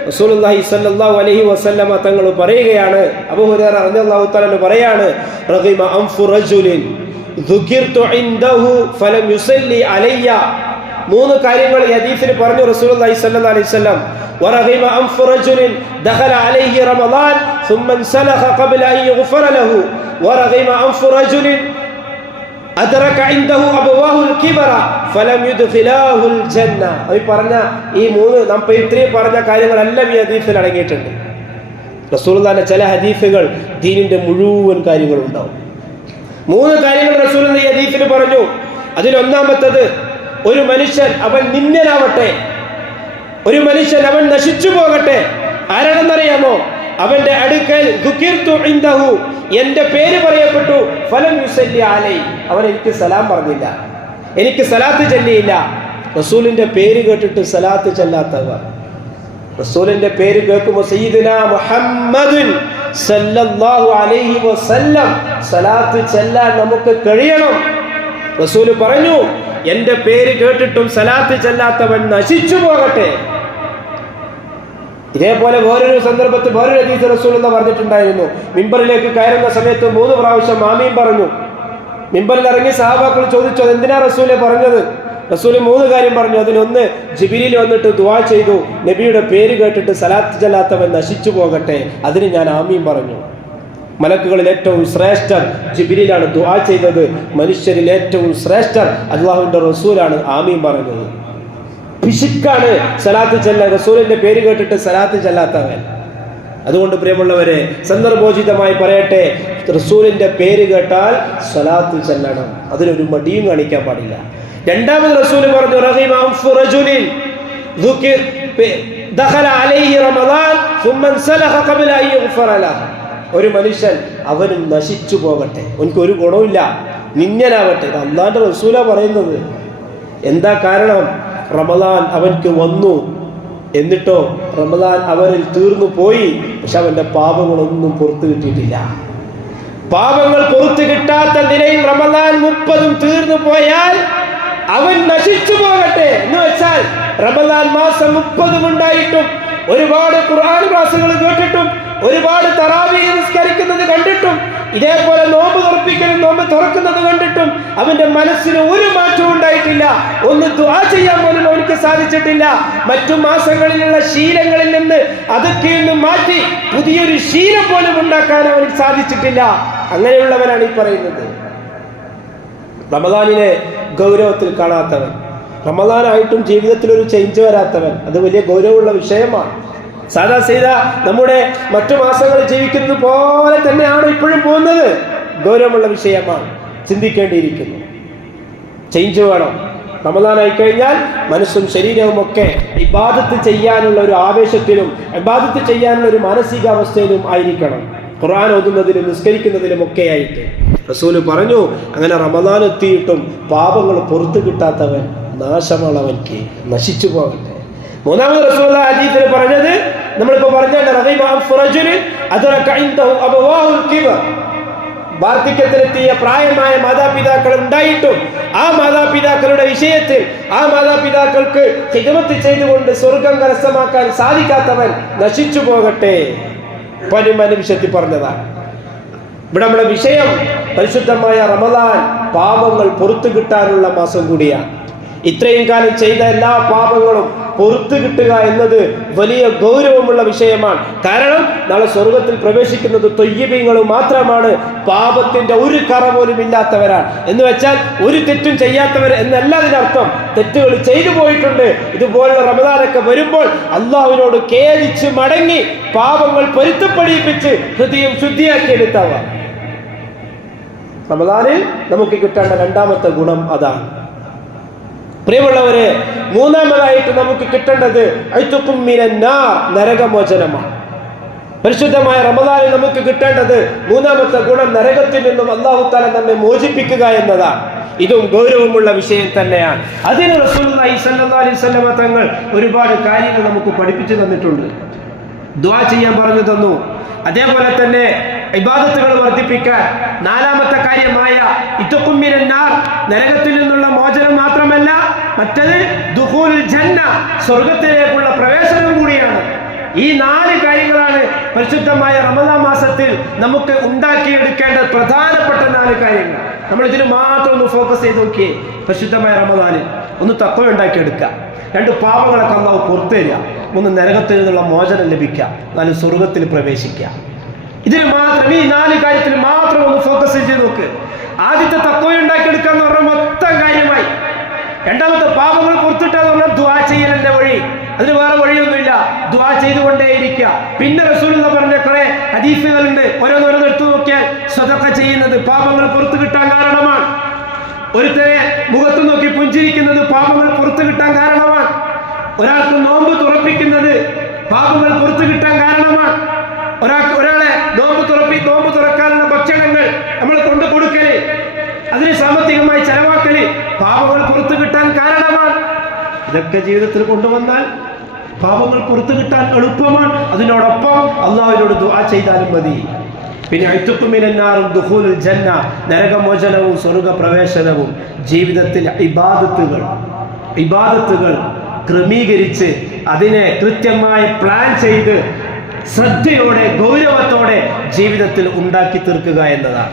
റസൂലുള്ളാഹി സ്വല്ലല്ലാഹു അലൈഹി വസല്ലം തങ്ങൾ പറയുകയാണ്, അബൂ ഹുറൈറ റളിയല്ലാഹു തആല പറയാണ്, റഗിമ അൻഫു റജുലിൻ ദുകിർതു ഇൻദഹു ഫലം യുസല്ലി അലയ്യ. 3 കാര്യങ്ങൾ ഈ ഹദീസിൽ പറഞ്ഞു റസൂലുള്ളാഹി സ്വല്ലല്ലാഹു അലൈഹി വസല്ലം. വറഗിമ അൻഫു റജുലിൻ ദഖല അലൈഹി റമളാൻ ثم انسلخ قبل ان يغفر له. ورغم أنف رجل أدرك عنده أبواه الكبر فلم يدخلاه الجنة. ഈ പറഞ്ഞ ഈ 3 നാം ഇത്രയും പറഞ്ഞ കാര്യങ്ങളെല്ലാം ഈ ഹദീസിൽ അടങ്ങിയിട്ടുണ്ട്. റസൂലുള്ളാഹിന്റെ ചില ഹദീസുകൾ ദീനിന്റെ മുഴുവൻ കാര്യങ്ങളും ഉണ്ടാവും. 3 കാര്യങ്ങൾ റസൂലുള്ളാഹി ഈ ഹദീസിൽ പറഞ്ഞു. അതിൽ ഒന്നാമത്തേത്, ഒരു മനുഷ്യൻ അവൻ നിന്ദ്യനാവട്ടെ, ഒരു മനുഷ്യൻ അവൻ നശിച്ചു പോകട്ടെ. ആരാണെന്നറിയാമോ? അവന്റെ അടുക്കൽ ദുകിർതു ഇൻദഹു, എന്റെ പേര് പറയപ്പെട്ടു, ഫലം യുസല്ലി അലൈ, അവൻ എനിക്ക് സലാം പറഞ്ഞില്ല, എനിക്ക് സലാത്ത് ചൊല്ലിയില്ല. റസൂലിന്റെ പേര് കേട്ടിട്ട് സലാത്ത് ചൊല്ലാത്തവർ, റസൂലിന്റെ പേര് കേൾക്കുമ്പോൾ സയ്യിദുനാ മുഹമ്മദുൻ സല്ലല്ലാഹു അലൈഹി വസല്ലം സലാത്ത് ചൊല്ലാൻ നമുക്ക് കഴിയണം. റസൂല് പറഞ്ഞു, എന്റെ പേര് കേട്ടിട്ടും സലാത്ത് ചൊല്ലാത്തവൻ നശിച്ചു പോകട്ടെ. ഇതേപോലെ വേറൊരു സന്ദർഭത്തിൽ വേറൊരു ഹദീസ് റസൂലുള്ളാഹി പറഞ്ഞിട്ടുണ്ടായിരുന്നു, മിമ്പറിലേക്ക് കയറുന്ന സമയത്ത് 3 പ്രാവശ്യം ആമീൻ പറഞ്ഞു. മിമ്പറിൽ ഇറങ്ങി സഹാബാക്കൾ ചോദിച്ചു, എന്തിനാ റസൂലെ പറഞ്ഞത്? റസൂല് 3 കാര്യം പറഞ്ഞു. അതിലൊന്ന്, ജിബ്രീൽ വന്നിട്ട് ദുആ ചെയ്തു, നബിയുടെ പേര് കേട്ടിട്ട് സലാത്ത് ചൊല്ലാത്തവൻ നശിച്ചു പോകട്ടെ, അതിന് ഞാൻ ആമീൻ പറഞ്ഞു. മലക്കുകളിൽ ഏറ്റവും ശ്രേഷ്ഠൻ ജിബ്രീലാണ് ദുആ ചെയ്തത്, മനുഷ്യരിൽ ഏറ്റവും ശ്രേഷ്ഠൻ അല്ലാഹുവിന്റെ റസൂലാണ് ആമീൻ പറഞ്ഞത്. പിശുക്കാണ് സലാത്ത് ചൊല്ലാൻ, റസൂലിന്റെ പേര് കേട്ടിട്ട് സലാത്ത് ചൊല്ലാത്തവൻ. അതുകൊണ്ട് പ്രിയമുള്ളവരെ, സന്ദർഭോചിതമായി പറയട്ടെ, റസൂലിന്റെ പേര് കേട്ടാൽ സലാത്ത് ചൊല്ലണം, അതിനൊരു മടിയും കാണിക്കാൻ പാടില്ല. രണ്ടാമത് റസൂൽ പറഞ്ഞു, റഗിമ അൻഫു റജുലിൻ ദഖല അലൈഹി റമളാൻ ثم انسلخ قبل ان يغفر له. ഒരു മനുഷ്യൻ അവനും നശിച്ചു പോകട്ടെ, അവനക്ക് ഒരു ഗുണമില്ല, നിന്ദ്യനാവട്ടെ. അല്ലാഹുവിന്റെ റസൂലാ പറയുന്നത്. എന്താ കാരണം? റമളാൻ അവൻക്ക് വന്നു, എന്നിട്ടോ റമളാൻ അവനിൽ തീർന്നു പോയി, പക്ഷെ അവന്റെ പാപങ്ങളൊന്നും പുറത്തു കിട്ടിയിട്ടില്ല. പാപങ്ങൾ പുറത്തു കിട്ടാത്ത നിലയിൽ റമളാൻ 30 തീർന്നു പോയാൽ അവൻ നശിച്ചു പോകട്ടെ എന്ന് വെച്ചാൽ, റമളാൻ മാസം 30 ഉണ്ടായിട്ടും, ഒരുപാട് ഖുർആൻ ക്ലാസുകൾ കേട്ടിട്ടും, ഒരുപാട് തറാവീഹ് നിസ്കരിക്കുന്നത് കണ്ടിട്ടും, ഇതേപോലെ നോമ്പ് തുറപ്പിക്കലും നോമ്പ് തുറക്കുന്നത് കണ്ടിട്ടും അവന്റെ മനസ്സിന് ഒരു മാറ്റവും ഉണ്ടായിട്ടില്ല. ഒന്ന് ദുആ ചെയ്യാൻ പോലും അവർക്ക് സാധിച്ചിട്ടില്ല. മറ്റു മാസങ്ങളിലുള്ള ശീലങ്ങളിൽ നിന്ന് അതൊക്കെ ഒന്ന് മാറ്റി പുതിയൊരു ശീലം പോലും ഉണ്ടാക്കാൻ അവർക്ക് സാധിച്ചിട്ടില്ല. അങ്ങനെയുള്ളവനാണ് ഈ പറയുന്നത്. റമദാനിനെ ഗൗരവത്തിൽ കാണാത്തവൻ, റമദാനായിട്ടും ജീവിതത്തിൽ ഒരു ചേഞ്ച് വരാത്തവൻ, അത് വലിയ ഗൗരവമുള്ള വിഷയമാണ്. സാധാ നമ്മുടെ മറ്റു മാസങ്ങളിൽ ജീവിക്കുന്നത് പോലെ തന്നെയാണ് ഇപ്പോഴും പോകുന്നത്. ഗൗരവമുള്ള വിഷയമാണ്, ചിന്തിക്കേണ്ടിയിരിക്കുന്നു. ചേഞ്ച് വേണം. റമദാനായി കഴിഞ്ഞാൽ മനസ്സും ശരീരവും ഒക്കെ ഇബാദത്ത് ചെയ്യാനുള്ള ഒരു ആവേശത്തിലും ഇബാദത്ത് ചെയ്യാനുള്ള ഒരു മാനസികാവസ്ഥയിലും ആയിരിക്കണം. ഖുർആൻ ഓതുന്നതിലും നിസ്കരിക്കുന്നതിലും ഒക്കെ ആയിട്ട് റസൂല് പറഞ്ഞു, അങ്ങനെ റമദാൻ എത്തിയിട്ടും പാപങ്ങൾ പുറത്തു കിട്ടാത്തവൻ നാശമുള്ളവൻക്ക് നശിച്ചു പോകട്ടെ. മൂന്നാമത് റസൂലുള്ളാഹി ഹദീസിൽ പറഞ്ഞത്, നമ്മളിപ്പോ പറഞ്ഞാൽ വാർദ്ധക്യത്തിലെത്തിയ പ്രായമായ മാതാപിതാക്കൾ ഉണ്ടായിട്ടും ആ മാതാപിതാക്കളുടെ വിഷയത്തിൽ ആ മാതാപിതാക്കൾക്ക് ഖിദ്മത്ത് ചെയ്തുകൊണ്ട് സ്വർഗം കരസ്ഥമാക്കാൻ സാധിക്കാത്തവൻ നശിച്ചു പോകട്ടെ. പരമ നിമിഷത്തിൽ പറഞ്ഞതാണ്. ഇവിടെ നമ്മുടെ വിഷയം പരിശുദ്ധമായ റമദാൻ പാപങ്ങൾ പുറത്തു കിട്ടാനുള്ള മാസം കൂടിയാണ്. ഇത്രയും കാലം ചെയ്ത എല്ലാ പാപങ്ങളും പുറത്തു കിട്ടുക എന്നത് വലിയ ഗൗരവമുള്ള വിഷയമാണ്. കാരണം നാളെ സ്വർഗത്തിൽ പ്രവേശിക്കുന്നത് ത്വയ്യിബീങ്ങൾ മാത്രമാണ്, പാപത്തിന്റെ ഒരു കറ പോലും ഇല്ലാത്തവരാണ്. എന്ന് വെച്ചാൽ ഒരു തെറ്റും ചെയ്യാത്തവർ എന്നല്ല അതിനർത്ഥം. തെറ്റുകൾ ചെയ്തു പോയിട്ടുണ്ട്. ഇതുപോലുള്ള റമദാനൊക്കെ വരുമ്പോൾ അള്ളാഹുവിനോട് ഖേദിച്ച് മടങ്ങി പാപങ്ങൾ പൊരുത്തപ്പെടിപ്പിച്ച് ഹൃദയം ശുദ്ധിയാക്കിയെടുത്താവ. റമദാനിൽ നമുക്ക് കിട്ടേണ്ട രണ്ടാമത്തെ ഗുണം അതാണ്. പ്രിയമുള്ളവരെ, മൂന്നാമതായിട്ട് നമുക്ക് കിട്ടേണ്ടത് അയ്തുക്കും മിനന്നാർ, നരകമോചനമാണ്. പരിശുദ്ധമായ റമദാനിൽ നമുക്ക് കിട്ടേണ്ടത് മൂന്നാമത്തെ ഗുണം നരകത്തിൽ നിന്നും അല്ലാഹു തആല നമ്മെ മോചിപ്പിക്കുക എന്നതാണ്. ഇതും ഗൗരവമുള്ള വിഷയം തന്നെയാണ്. അതിന് റസൂലുള്ളാഹി സ്വല്ലല്ലാഹു അലൈഹി വസല്ലം തങ്ങൾ ഒരുപാട് കാര്യങ്ങൾ നമുക്ക് പഠിപ്പിച്ചു തന്നിട്ടുണ്ട്. ദുആ ചെയ്യാൻ പറഞ്ഞു തന്നു. അതേപോലെ തന്നെ ഇബാദത്തുകൾ വർദ്ധിപ്പിക്കാൻ നാലാമത്തെ കാര്യമായ ഇത്ഖും മിനന്നാർ, നരകത്തിൽ നിന്നുള്ള മോചനം മാത്രമല്ല, മറ്റത് ദുഖൂലുൽ ജന്ന, സ്വർഗ്ഗത്തിലേക്കുള്ള പ്രവേശനം കൂടിയാണ്. ഈ 4 കാര്യങ്ങളാണ് പരിശുദ്ധമായ റമദാൻ മാസത്തിൽ നമുക്ക് ഉണ്ടാക്കിയെടുക്കേണ്ട പ്രധാനപ്പെട്ട 4 കാര്യങ്ങൾ. നമ്മൾ ഇതിന് മാത്രം ഒന്ന് ഫോക്കസ് ചെയ്ത് നോക്കിയേ. പരിശുദ്ധമായ റമദാനിൽ ഒന്ന് തഖ്വ ഉണ്ടാക്കിയെടുക്കുക, 2 പാപങ്ങളൊക്കെ അല്ലാഹു പുറത്തു തരിക, 3 നരകത്തിൽ നിന്നുള്ള മോചനം ലഭിക്കുക, 4 സ്വർഗ്ഗത്തിൽ പ്രവേശിക്കുക. ഇതിന് മാത്രം, ഈ 4 കാര്യത്തിൽ മാത്രം ഒന്ന് ഫോക്കസ് ചെയ്ത് നോക്ക്. ആദ്യത്തെ തഖ്വ ഉണ്ടാക്കിയെടുക്കുക എന്ന് പറഞ്ഞാൽ മൊത്തം കാര്യമായി. രണ്ടാമത്തെ പാപങ്ങൾ പുറത്തിട്ടെന്ന് പറഞ്ഞാൽ ദുആ ചെയ്യലിന്റെ വഴി, അതിന് വേറെ വഴിയൊന്നുമില്ല, ദുആ ചെയ്തുകൊണ്ടേയിരിക്കുക. പിന്നെ റസൂലുള്ളാഹി പറഞ്ഞ കുറെ ഹദീസുകളുണ്ട്, ഓരോന്നോരോന്ന് എടുത്തു നോക്കിയാൽ സദഖ ചെയ്യുന്നത് പാപങ്ങൾ പുറത്തു കിട്ടാൻ കാരണമാണ്. ഒരുത്തരെ മുഖത്ത് നോക്കി പുഞ്ചിരിക്കുന്നത് പാപങ്ങൾ പുറത്തു കിട്ടാൻ കാരണമാണ്. ഒരാൾക്ക് നോമ്പ് തുറപ്പിക്കുന്നത് പാപങ്ങൾ പുറത്തു കിട്ടാൻ കാരണമാണ്. ഒരാളെ നോമ്പ് തുറക്കാനുള്ള ഭക്ഷണങ്ങൾ നമ്മൾ കൊണ്ടു കൊടുക്കല്, അതിന് സാമ്പത്തികമായി ചെലവാക്കല് പാപങ്ങൾ പുറത്തു കിട്ടാൻ കാരണമാണ്. ഇതൊക്കെ ജീവിതത്തിൽ കൊണ്ടുവന്നാൽ പാപങ്ങൾ പുറത്തു കിട്ടാൻ എളുപ്പമാണ്. അതിനോടൊപ്പം അള്ളാഹുവിനോട് ദുആ ചെയ്താലും മതി. പിന്നെ അയ്തുക്കും മിനന്നാറും ദുഖൂലുൽ ജന്ന, നരകമോചനവും സ്വർഗ്ഗപ്രവേശനവും. ജീവിതത്തിൽ ഇബാദത്തുകൾ ക്രമീകരിച്ച് അതിനെ കൃത്യമായി പ്ലാൻ ചെയ്ത് ശ്രദ്ധയോടെ ഗൗരവത്തോടെ ജീവിതത്തിൽ ഉണ്ടാക്കി തീർക്കുക എന്നതാണ്.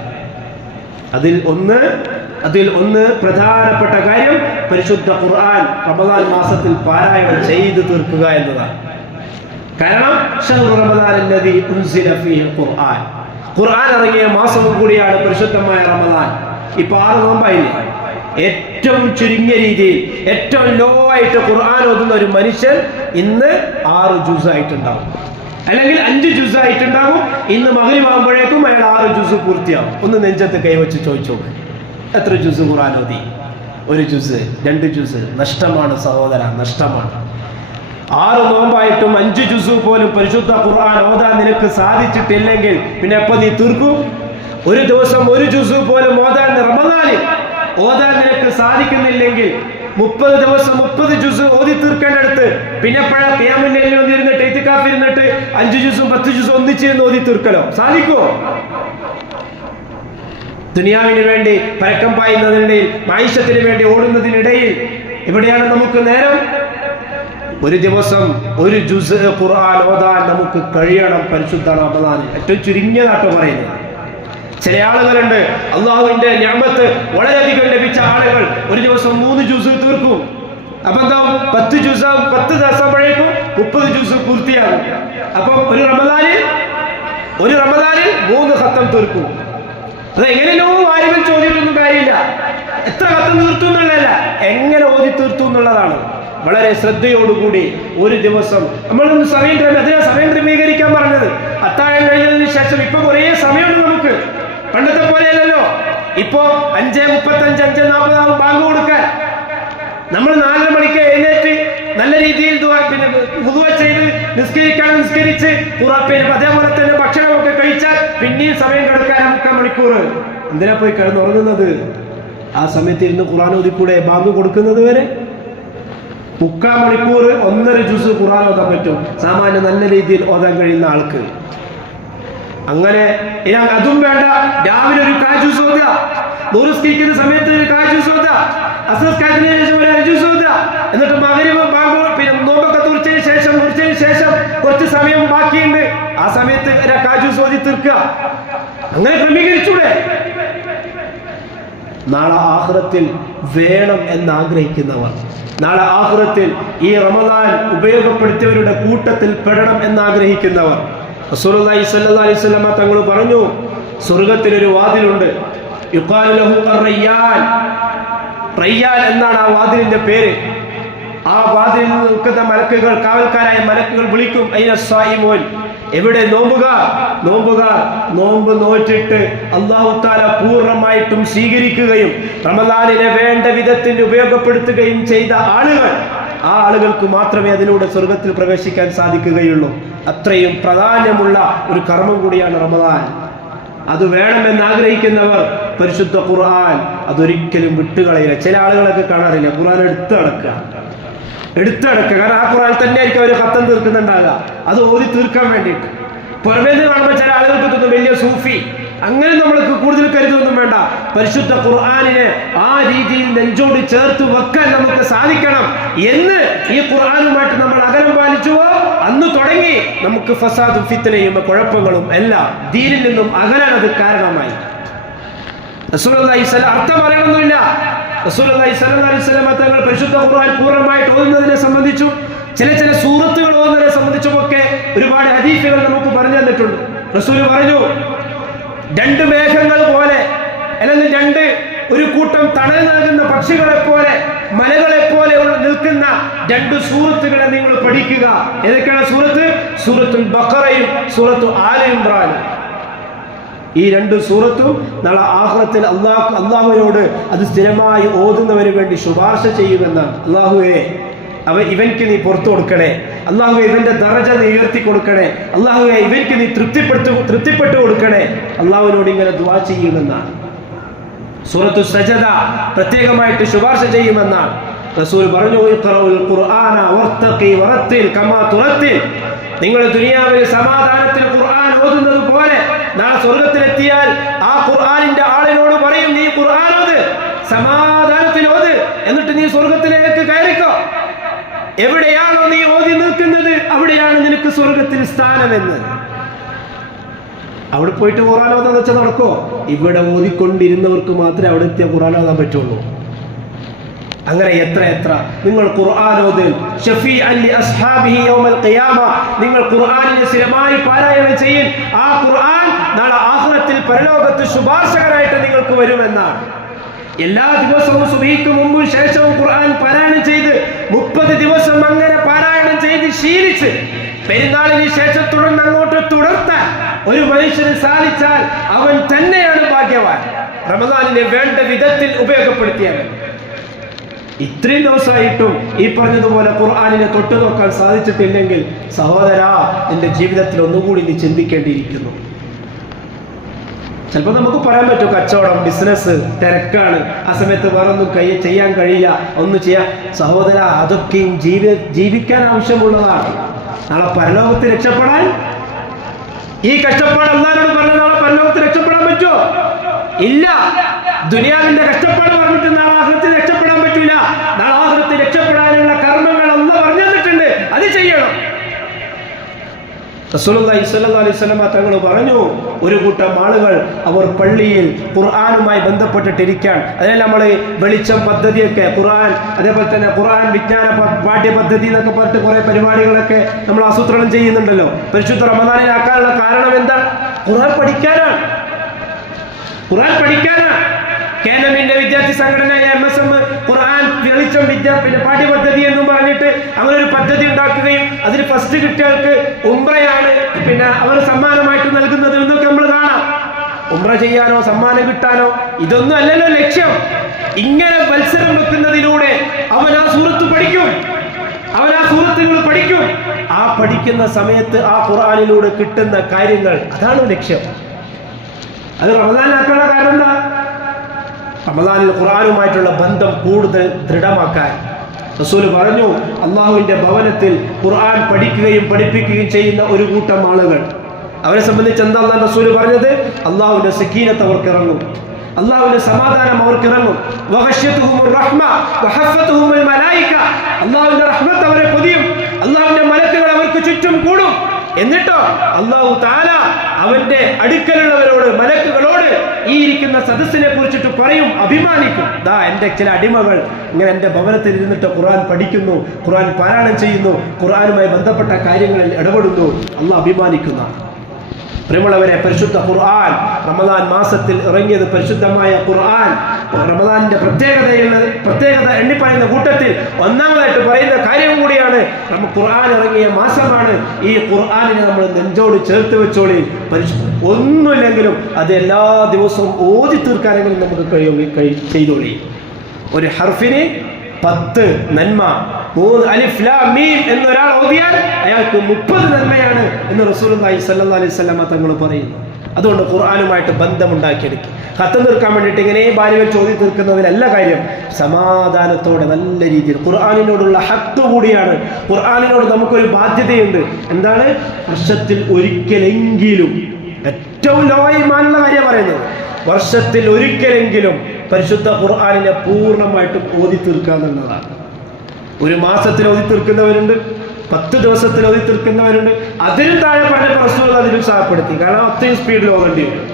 അതിൽ ഒന്ന് പ്രധാനപ്പെട്ട കാര്യം പരിശുദ്ധ ഖുർആൻ റമദാൻ മാസത്തിൽ പാരായണം ചെയ്തു തീർക്കുക എന്നതാണ്. കാരണം ശഹ്റു റമദാനല്ലദീ ഉൻസില ഫീഹിൽ ഖുർആൻ, ഖുർആൻ ഇറങ്ങിയ മാസവും കൂടിയാണ് പരിശുദ്ധമായ റമദാൻ. ഇപ്പൊ 6 നോമ്പായില്ലേ? ഏറ്റവും ചുരുങ്ങിയ രീതിയിൽ ഏറ്റവും ലോ ആയിട്ട് ഖുർആൻ ഓതുന്ന ഒരു മനുഷ്യൻ ഇന്ന് 6 ജുസ് ആയിട്ടുണ്ടാവും, അല്ലെങ്കിൽ 5 ജുസ് ആയിട്ടുണ്ടാവും. ഇന്ന് മഗ്‌രിബ് ആകുമ്പോഴേക്കും അയാൾ 6 ജുസ് പൂർത്തിയാവും. ഒന്ന് നെഞ്ചത്ത് കൈവച്ച് ചോദിച്ചു, എത്ര ജുസ് ഖുർആൻ ഓതി? 1 ജുസ്, 2 ജുസ്. നഷ്ടമാണ് സഹോദര, നഷ്ടമാണ്. 6 നോമ്പായിട്ടും 5 ജുസ് പോലും പരിശുദ്ധ ഖുർആൻ ഓതാൻ നിനക്ക് സാധിച്ചിട്ടില്ലെങ്കിൽ പിന്നെ എപ്പോ നീ തീർക്കും? ഒരു ദിവസം 1 ജുസ് പോലും ഓതാൻ റമദാനിൽ ഓതാൻ നിനക്ക് സാധിക്കുന്നില്ലെങ്കിൽ 30 ദിവസം 30 ജുസ് ഓതി തീർക്കേണ്ടടുത്ത് പിന്നെ എപ്പോഴാ ഖിയാമുൽ ലൈലിൽ വന്നിരുന്നിട്ട് ഇത്തികാഫ് ഇരുന്നിട്ട് 5 ജുസും 10 ജുസും ഒന്നിച്ച് ഓതി തീർക്കലോ? സാധിക്കുമോ? ദുനിയാവിന് വേണ്ടി പരക്കം പായുന്നതിനിടയിൽ, മൈശത്തിന് വേണ്ടി ഓടുന്നതിനിടയിൽ എവിടെയാണ് നമുക്ക് നേരം? ഒരു ദിവസം 1 ജുസ് ഖുർആൻ ഓതാൻ നമുക്ക് കഴിയണം പരിശുദ്ധ റമദാനിൽ. ഏറ്റവും ചുരുങ്ങിയതാട്ടോ പറയുന്നത്. ചില ആളുകളുണ്ട്, അള്ളാഹുവിന്റെ നിഅമത്ത് വളരെയധികം ലഭിച്ച ആളുകൾ ഒരു ദിവസം 3 ജുസ് തീർക്കും. അപ്പൊ എന്താ 10 ദിവസമ്പോഴേക്കും 30 ജുസ് പൂർത്തിയാകും. അപ്പൊ ഒരു റമദാനിൽ 3 ഖത്തം തീർക്കും. അത് എങ്ങനെയോ ആരെങ്കിലും ചോദിച്ചിട്ടൊന്നും കാര്യമില്ല. എത്ര ഖത്തം തീർത്തു എന്നുള്ളതല്ല, എങ്ങനെ ഓതി തീർത്തു എന്നുള്ളതാണ്. വളരെ ശ്രദ്ധയോടുകൂടി ഒരു ദിവസം നമ്മളൊന്ന് സമയം ക്രമീകരിക്കാൻ പറഞ്ഞത്. അത്താഴം കഴിഞ്ഞതിന് ശേഷം ഇപ്പൊ കുറേ സമയമുണ്ട് നമുക്ക്. പണ്ടത്തെ പോലെയല്ലല്ലോ. ഇപ്പോ 5:35 5:40 ബാങ്ക് കൊടുക്കാൻ നമ്മൾ 4 മണിക്ക് എഴുന്നേറ്റ് നല്ല രീതിയിൽ വുദൂ ചെയ്ത് നിസ്കരിച്ച് അതേപോലെ തന്നെ ഭക്ഷണമൊക്കെ കഴിച്ചാൽ പിന്നെയും സമയം കിടക്കാൻ 3 മണിക്കൂർ. എന്തിനാ പോയി കിടന്നുറങ്ങുന്നത്? ആ സമയത്ത് ഇരുന്ന് ഖുർആൻ ഓതിക്കൂടെ? ബാങ്ക് കൊടുക്കുന്നത് വരെ 3/4 മണിക്കൂർ 1.5 ജുസ് ഖുർആൻ ഓതാൻ പറ്റും സാമാന്യം നല്ല രീതിയിൽ ഓതാൻ കഴിയുന്ന ആൾക്ക്. അങ്ങനെ അതും വേണ്ട, രാവിലെ ഒരു 1/4 ജുസ് ഓതുക, നിസ്കരിക്കുന്ന സമയത്ത് ഒരു 1/4 ജുസ് ഓതുക, അസ്സ്കാരത്തിന് ശേഷം ഒരു 1 ജുസ് ഓതുക, എന്നിട്ട് മഗ്‌രിബ് ബാങ്ക് പിന്നെ നോമ്പൊക്കെ തുറച്ചതിന് ശേഷം കുറച്ച് സമയം ബാക്കിയുണ്ട്, ആ സമയത്ത് ഒരു 1/4 ജുസ് ഓതി തീർക്കുക. അങ്ങനെ ക്രമീകരിച്ചൂടെ? നാളെ ആഖിറത്തിൽ വേണം എന്നാഗ്രഹിക്കുന്നവർ, നാളെ ആഖിറത്തിൽ ഈ റമദാൻ ഉപയോഗപ്പെടുത്തിയവരുടെ കൂട്ടത്തിൽ പെടണം എന്നാഗ്രഹിക്കുന്നവർ. റസൂലുള്ളാഹി സ്വല്ലല്ലാഹു അലൈഹി വസല്ലം തങ്ങൾ പറഞ്ഞു, സ്വർഗ്ഗത്തിലൊരു വാതിലുണ്ട്, യുഖാലു ലഹു അർ-റയ്യാൻ. റയ്യാൻ എന്നാണ് ആ വാതിലിന്റെ പേര്. ആ വാതിലിൽ നിൽക്കുന്ന മലക്കുകൾ, കാവൽക്കാരായ മലക്കുകൾ വിളിക്കും, അയ്ന സ്വായിമൂൻ, എവിടെ നോമ്പുകാർ? നോമ്പുകാർ നോമ്പ് നോറ്റിട്ട് അല്ലാഹു തആല പൂർണ്ണമായിട്ടും സ്വീകരിക്കുകയും റമദാനിനെ വേണ്ട വിധത്തിൽ ഉപയോഗപ്പെടുത്തുകയും ചെയ്ത ആളുകൾ, ആ ആളുകൾക്ക് മാത്രമേ അതിലൂടെ സ്വർഗത്തിൽ പ്രവേശിക്കാൻ സാധിക്കുകയുള്ളൂ. അത്രയും പ്രാധാന്യമുള്ള ഒരു കർമ്മം കൂടിയാണ് റമദാൻ. അത് വേണമെന്ന് ആഗ്രഹിക്കുന്നവർ പരിശുദ്ധ ഖുർആൻ അതൊരിക്കലും വിട്ടുകളയില്ല. ചില ആളുകളൊക്കെ കാണാറില്ല, ഖുർആൻ എടുത്തു നടക്കുക. കാരണം ആ ഖുർആൻ തന്നെ ആയിരിക്കും അവർ ഖത്തം തീർക്കുന്നുണ്ടാകുക, അത് ഓതി തീർക്കാൻ വേണ്ടിയിട്ട്. പുറമേ നിന്ന് കാണുമ്പോൾ ചില ആളുകൾക്ക് തോന്നും വലിയ സൂഫി, അങ്ങനെ നമ്മൾക്ക് കൂടുതൽ കരുതൊന്നും വേണ്ട. പരിശുദ്ധ ഖുർആനിനെ ആ രീതിയിൽ നെഞ്ചോട് ചേർത്ത് വെക്കാൻ നമുക്ക് സാധിക്കണം എന്ന് ഈ ഖുർആനുമായിട്ട് നമ്മൾ അകലം പാലിച്ചുവോ അന്ന് തുടങ്ങി നമുക്ക് ഫസാദും ഫിത്നയും കുഴപ്പങ്ങളും എല്ലാം ദീനിൽ നിന്നും അകലാൻ അത് കാരണമായി. റസൂലുള്ളാഹി അർത്ഥം പറയണമെന്നില്ല. റസൂലുള്ളാഹി സ്വല്ലല്ലാഹു അലൈഹി വസല്ലം തങ്ങൾ പരിശുദ്ധ ഖുർആൻ പൂർണ്ണമായിട്ട് ഓതുന്നതിനെ സംബന്ധിച്ചും ചില സൂറത്തുകൾ ഓതുന്നതിനെ സംബന്ധിച്ചുമൊക്കെ ഒരുപാട് ഹദീസുകൾ നമുക്ക് പറഞ്ഞു തന്നിട്ടുണ്ട്. റസൂൽ പറഞ്ഞു, രണ്ട് മേഘങ്ങൾ പോലെ അല്ലെങ്കിൽ ഒരു കൂട്ടം തണൽ നൽകുന്ന പക്ഷികളെ പോലെ മലകളെ പോലെ നിൽക്കുന്ന രണ്ട് സൂറത്തുകളെ നിങ്ങൾ പഠിക്കുക. ഏതൊക്കെയാണ് സൂറത്ത്? സൂറത്തുൽ ബഖറയും സൂറത്തു ആല ഇംറാനും. ഈ രണ്ട് സൂറത്തും നാളെ ആഖിറത്തിൽ അള്ളാഹുവിനോട് അത് സ്ഥിരമായി ഓതുന്നവന് വേണ്ടി ശുപാർശ ചെയ്യുമെന്നാണ്. അള്ളാഹുവേ, ഇവൻക്ക് നീ പുറത്തു കൊടുക്കണേ, അള്ളാഹുവേ ഇവന്റെ ദറജ നീ ഉയർത്തി കൊടുക്കണേ, അള്ളാഹുവേ ഇവൻക്ക് നീ തൃപ്തിപ്പെട്ടു കൊടുക്കണേ, അള്ളാഹുവിനോട് ഇങ്ങനെ ദുആ ചെയ്യുമെന്നാണ്. സൂറത്തു സജദ പ്രത്യേകമായിട്ട് ശുപാർശ ചെയ്യുമെന്നാണ്. റസൂൽ പറഞ്ഞു, ഇഖ്റഉൽ ഖുർആന വർത്തഖി വറത്തിൽ കമാ തുറത്തിൽ. നിങ്ങൾ ദുനിയാവിൽ സമാധാനത്തിൽ ഖുർആൻ ഓതുന്നത് പോലെ നാളെ സ്വർഗത്തിലെത്തിയാൽ ആ ഖുർആനിന്റെ ആളിനോട് പറയും, നീ ഖുർആൻ ഓത്, സമാധാനത്തിൽ ഓത്, എന്നിട്ട് നീ സ്വർഗത്തിലേക്ക് കയറിക്കോ. എവിടെയാണോ നീ ഓതി നിൽക്കുന്നത് അവിടെയാണ് നിനക്ക് സ്വർഗത്തിൽ സ്ഥാനമെന്ന്. അവിടെ പോയിട്ട് ഖുർആൻ ഓതാന്ന് വെച്ചാൽ നടക്കോ? ഇവിടെ ഓതിക്കൊണ്ടിരുന്നവർക്ക് മാത്രമേ അവിടെ എത്തിയ ഖുർആൻ ഓതാൻ പറ്റുള്ളൂ. അങ്ങനെ എത്ര നിങ്ങൾ ഖുർആൻ ഓത്, ഷഫീഅൻ ലി അസ്ഹാബിഹി യൗമൽ ഖിയാമ, നിങ്ങൾ ഖുർആനിനെ സ്ഥിരമായി പാരായണം ചെയ്യൽ. ആ ഖുർആൻ നാളെ ആഖിറത്തിൽ പരലോകത്ത് ശുപാർശകരായിട്ട് നിങ്ങൾക്ക് വരുമെന്നാണ്. എല്ലാ ദിവസവും സുബഹിക്ക് മുമ്പും ശേഷവും ഖുർആൻ പാരായണം ചെയ്ത് 30 ദിവസം അങ്ങനെ പാരായണം ചെയ്ത് ശീലിച്ച് പെരുന്നാളിന് ശേഷം തുടർന്ന് അങ്ങോട്ട് തുടർത്താൻ ഒരു മനുഷ്യന് സാധിച്ചാൽ അവൻ തന്നെയാണ് ഭാഗ്യവാൻ. റമദാനിനെ വേണ്ട വിധത്തിൽ ഉപയോഗപ്പെടുത്തിയവൻ. ഇത്രയും ദിവസമായിട്ടും ഈ പറഞ്ഞതുപോലെ ഖുർആനിനെ തൊട്ടു നോക്കാൻ സാധിച്ചിട്ടില്ലെങ്കിൽ സഹോദരാ, നിന്റെ ജീവിതത്തിൽ ഒന്നുകൂടി നീ ചിന്തിക്കേണ്ടിയിരിക്കുന്നു. ചിലപ്പോൾ നമുക്ക് പറയാൻ പറ്റും, കച്ചവടം, ബിസിനസ്, തിരക്കാണ്, ആ സമയത്ത് വേറൊന്നും ചെയ്യാൻ കഴിയില്ല, ഒന്നും ചെയ്യാം. സഹോദര, അതൊക്കെയും ജീവിക്കാൻ ആവശ്യമുള്ളതാണ്. നാളെ പരലോകത്ത് രക്ഷപ്പെടാൻ ഈ കഷ്ടപ്പാട് അല്ലാഹുവോട് പറഞ്ഞ നാളെ പരലോകത്ത് രക്ഷപ്പെടാൻ പറ്റുമോ? ഇല്ല. ദുനിയാവിന്റെ കഷ്ടപ്പാട് പറഞ്ഞിട്ട് നാളെ ആഖിറത്തിൽ രക്ഷപ്പെടാൻ പറ്റില്ല. നാളെ ആഖിറത്തിൽ രക്ഷപ്പെടാനുള്ള കർമ്മങ്ങൾ അല്ലാഹു പറഞ്ഞു തന്നിട്ടുണ്ട്, അത് ചെയ്യണം. റസൂലുള്ളാഹി സ്വല്ലല്ലാഹു അലൈഹി വസല്ലം തങ്ങൾ പറഞ്ഞു, ഒരു കൂട്ടം ആളുകൾ അവർ പള്ളിയിൽ ഖുർആനുമായി ബന്ധപ്പെട്ടിട്ടിരിക്കാൻ. അതിനെല്ലാം നമ്മൾ വെളിച്ചം പദ്ധതിയൊക്കെ, ഖുർആൻ, അതേപോലെ തന്നെ ഖുർആൻ വിജ്ഞാന പാഠ്യ പദ്ധതി എന്നൊക്കെ പറഞ്ഞിട്ട് കുറെ പരിപാടികളൊക്കെ നമ്മൾ ആസൂത്രണം ചെയ്യുന്നുണ്ടല്ലോ. പരിശുദ്ധ റമദാനിലാക്കാനുള്ള കാരണം എന്താ? ഖുർആൻ പഠിക്കാനാണ്. കേന്ദ്രമിന്റെ വിദ്യാർത്ഥി സംഘടനയായ MSM ഖുർആൻ വെളിച്ചം പാഠ്യപദ്ധതി എന്നും പറഞ്ഞിട്ട് അങ്ങനെ ഒരു പദ്ധതി ഉണ്ടാക്കുകയും അതിന് ഫസ്റ്റ് കിട്ടിയവർക്ക് ഉംറയാണ് അവർ സമ്മാനമായിട്ട് നൽകുന്നത് എന്നൊക്കെ നമ്മൾ കാണാം. ഉംറ ചെയ്യാനോ സമ്മാനം കിട്ടാനോ ഇതൊന്നും അല്ലല്ലോ ലക്ഷ്യം. ഇങ്ങനെ മത്സരം വെക്കുന്നതിലൂടെ അവൻ ആ സൂറത്ത് പഠിക്കും, അവൻ ആ സൂറത്തുകൾ പഠിക്കും. ആ പഠിക്കുന്ന സമയത്ത് ആ ഖുർആനിലൂടെ കിട്ടുന്ന കാര്യങ്ങൾ, അതാണ് ലക്ഷ്യം. അത് റമദാനിലാക്കാനുള്ള കാരണം എന്താ? റമദാനിൽ ഖുർആനുമായിട്ടുള്ള ബന്ധം കൂടുതൽ ദൃഢമാക്കാൻ. റസൂൽ പറഞ്ഞു, അള്ളാഹുവിന്റെ ഭവനത്തിൽ ഖുർആൻ പഠിക്കുകയും പഠിപ്പിക്കുകയും ചെയ്യുന്ന ഒരു കൂട്ടം ആളുകൾ, അവരെ സംബന്ധിച്ച് എന്താ റസൂൽ പറഞ്ഞത്? അള്ളാഹുവിന്റെ സക്കീനത്ത് അവർക്ക് ഇറങ്ങും, അള്ളാഹുവിന്റെ സമാധാനം അവർക്ക് ഇറങ്ങും. അള്ളാഹുവിന്റെ റഹ്മത്ത് അവരെ പൊതിയും, അള്ളാഹുവിന്റെ മലക്കുകൾ അവർക്ക് ചുറ്റും കൂടും. എന്നിട്ടോ അല്ലാഹു തആല അവന്റെ അടുക്കലുള്ളവരോട്, മലക്കുകളോട് ഈ ഇരിക്കുന്ന സദസ്സിനെ കുറിച്ചിട്ട് പറയും, അഭിമാനിക്കും. ദാ എൻ്റെ ചില അടിമകൾ ഇങ്ങനെ എൻ്റെ ഭവനത്തിൽ ഇരുന്നിട്ട് ഖുർആൻ പഠിക്കുന്നു, ഖുർആൻ പാരായണം ചെയ്യുന്നു, ഖുർആനുമായി ബന്ധപ്പെട്ട കാര്യങ്ങളിൽ ഇടപെടുന്നു. അല്ലാഹു അഭിമാനിക്കുന്ന പ്രിയമുള്ളവരെ, പരിശുദ്ധ ഖുർആൻ റമദാൻ മാസത്തിൽ ഇറങ്ങിയത് പരിശുദ്ധമായ ഖുർആൻ റമദാനിന്റെ പ്രത്യേകത എണ്ണിപ്പറയുന്ന കൂട്ടത്തിൽ ഒന്നാമതായിട്ട് പറയുന്ന കാര്യം കൂടിയാണ്. ഖുർആൻ ഇറങ്ങിയ മാസമാണ്. ഈ ഖുർആനിനെ നമ്മൾ നെഞ്ചോട് ചേർത്ത് വെച്ചോളി. ഒന്നുമില്ലെങ്കിലും അത് എല്ലാ ദിവസവും ഓതി തീർക്കാനെങ്കിലും നമുക്ക് ചെയ്തോളി. ഒരു ഹർഫിന് 10 നന്മ. 3 അലിഫ് ലാം മീം എന്നൊരാൾ ഓതിയാൽ അയാൾക്ക് 30 നന്മയാണ് എന്ന് റസൂലുള്ളാഹി സ്വല്ലല്ലാഹു അലൈഹി വസല്ലം തങ്ങൾ പറയുന്നു. അതുകൊണ്ട് ഖുർആനുമായിട്ട് ബന്ധമുണ്ടാക്കിയെടുക്കുക. ഖത്തം തീർക്കാൻ വേണ്ടിയിട്ട് ഇങ്ങനെ ഭാര്യകൾ ചോദ്യം തീർക്കുന്നതിലല്ല കാര്യം. സമാധാനത്തോടെ നല്ല രീതിയിൽ ഖുർആനിനോടുള്ള ഹഖ് കൂടിയാണ്. ഖുർആനിനോട് നമുക്കൊരു ബാധ്യതയുണ്ട്. എന്താണ്? വർഷത്തിൽ ഒരിക്കലെങ്കിലും, ഏറ്റവും ലോ ഈമാനുള്ള കാര്യം പറയുന്നത്, വർഷത്തിൽ ഒരിക്കലെങ്കിലും പരിശുദ്ധ ഖുർആനിനെ പൂർണ്ണമായിട്ടും ഓതി തീർക്കുക എന്നുള്ളതാണ്. ഒരു മാസത്തിൽ ഓതി തീർക്കുന്നവരുണ്ട്, 10 ദിവസത്തിൽ ഓതി തീർക്കുന്നവരുണ്ട്. അതിനും താഴെ പറഞ്ഞ പ്രശ്നങ്ങൾ അതിലും സഹപ്പെടുത്തി. കാരണം അത്രയും സ്പീഡിൽ ഓതേണ്ടി വരും.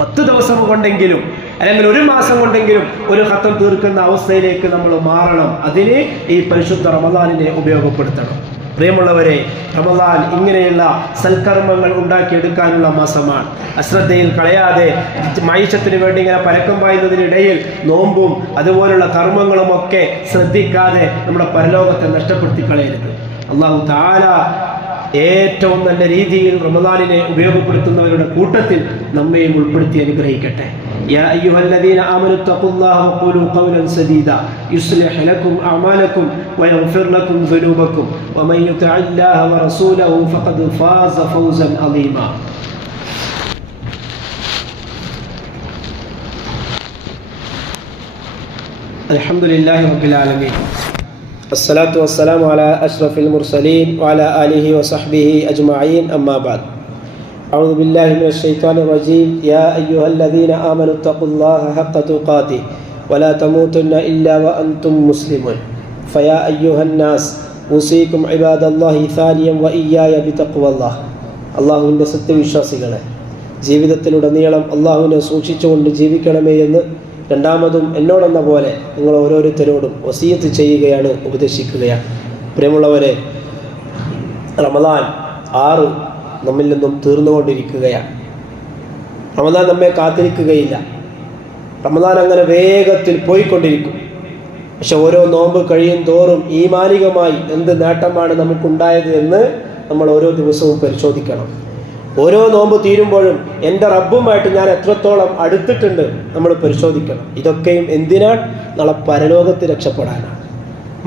10 ദിവസം കൊണ്ടെങ്കിലും അല്ലെങ്കിൽ ഒരു മാസം കൊണ്ടെങ്കിലും ഒരു ഖത്തം തീർക്കുന്ന അവസ്ഥയിലേക്ക് നമ്മൾ മാറണം. അതിന് ഈ പരിശുദ്ധ റമദാനിനെ ഉപയോഗപ്പെടുത്തണം. പ്രിയമുള്ളവരെ, റമദാൻ ഇങ്ങനെയുള്ള സൽക്കർമ്മങ്ങൾ ഉണ്ടാക്കിയെടുക്കാനുള്ള മാസമാണ്. അശ്രദ്ധയിൽ കളയാതെ മൈഷത്തിന് വേണ്ടി ഇങ്ങനെ പരക്കം പായുന്നതിനിടയിൽ നോമ്പും അതുപോലുള്ള കർമ്മങ്ങളും ഒക്കെ ശ്രദ്ധിക്കാതെ നമ്മുടെ പരലോകത്തെ നഷ്ടപ്പെടുത്തി കളയരുത്. അല്ലാഹു തആല ഏറ്റവും നല്ല രീതിയിൽ റമദാനിനെ ഉപയോഗപ്പെടുത്തുന്നവരുടെ കൂട്ടത്തിൽ നമ്മയും ഉൾപ്പെടുത്തി അനുഗ്രഹിക്കട്ടെ. يا أيها الذين آمنوا اتقوا الله وقولوا قولا سديدا يصلح لكم أعمالكم ويغفر لكم ذنوبكم ومن يطع الله ورسوله فقد فاز فوزا عظيما. الحمد لله رب العالمين الصلاة والسلام على أشرف المرسلين وعلى آله وصحبه أجمعين أما بعد. أعوذ بالله من الشيطان الرجيم. يا أيها الذين آمنوا اتقوا الله حق تقاته ولا تموتن إلا وأنتم مسلمون. فيا أيها الناس أوصيكم عباد الله ثانيا وإياي بتقوى الله. അള്ളാഹുവിൻ്റെ സത്യവിശ്വാസികളെ, ജീവിതത്തിലുടനീളം അള്ളാഹുവിനെ സൂക്ഷിച്ചുകൊണ്ട് ജീവിക്കണമേ എന്ന് രണ്ടാമതും എന്നോടെന്ന പോലെ നിങ്ങൾ ഓരോരുത്തരോടും വസിയത്ത് ചെയ്യുകയാണ്, ഉപദേശിക്കുകയാണ്. പ്രിയമുള്ളവരെ, റമദാൻ 6 നമ്മിൽ നിന്നും തീർന്നുകൊണ്ടിരിക്കുകയാണ്. റമദാൻ നമ്മെ കാത്തിരിക്കുകയില്ല. റമദാൻ അങ്ങനെ വേഗത്തിൽ പോയിക്കൊണ്ടിരിക്കും. പക്ഷെ ഓരോ നോമ്പ് കഴിയും തോറും ഈമാനികമായി എന്ത് നേട്ടമാണ് നമുക്കുണ്ടായത് എന്ന് നമ്മൾ ഓരോ ദിവസവും പരിശോധിക്കണം. ഓരോ നോമ്പ് തീരുമ്പോഴും എൻ്റെ റബ്ബുമായിട്ട് ഞാൻ എത്രത്തോളം അടുത്തിട്ടുണ്ട് നമ്മൾ പരിശോധിക്കണം. ഇതൊക്കെയും എന്തിനാണ്? നാളെ പരലോകത്ത് രക്ഷപ്പെടാനാണ്.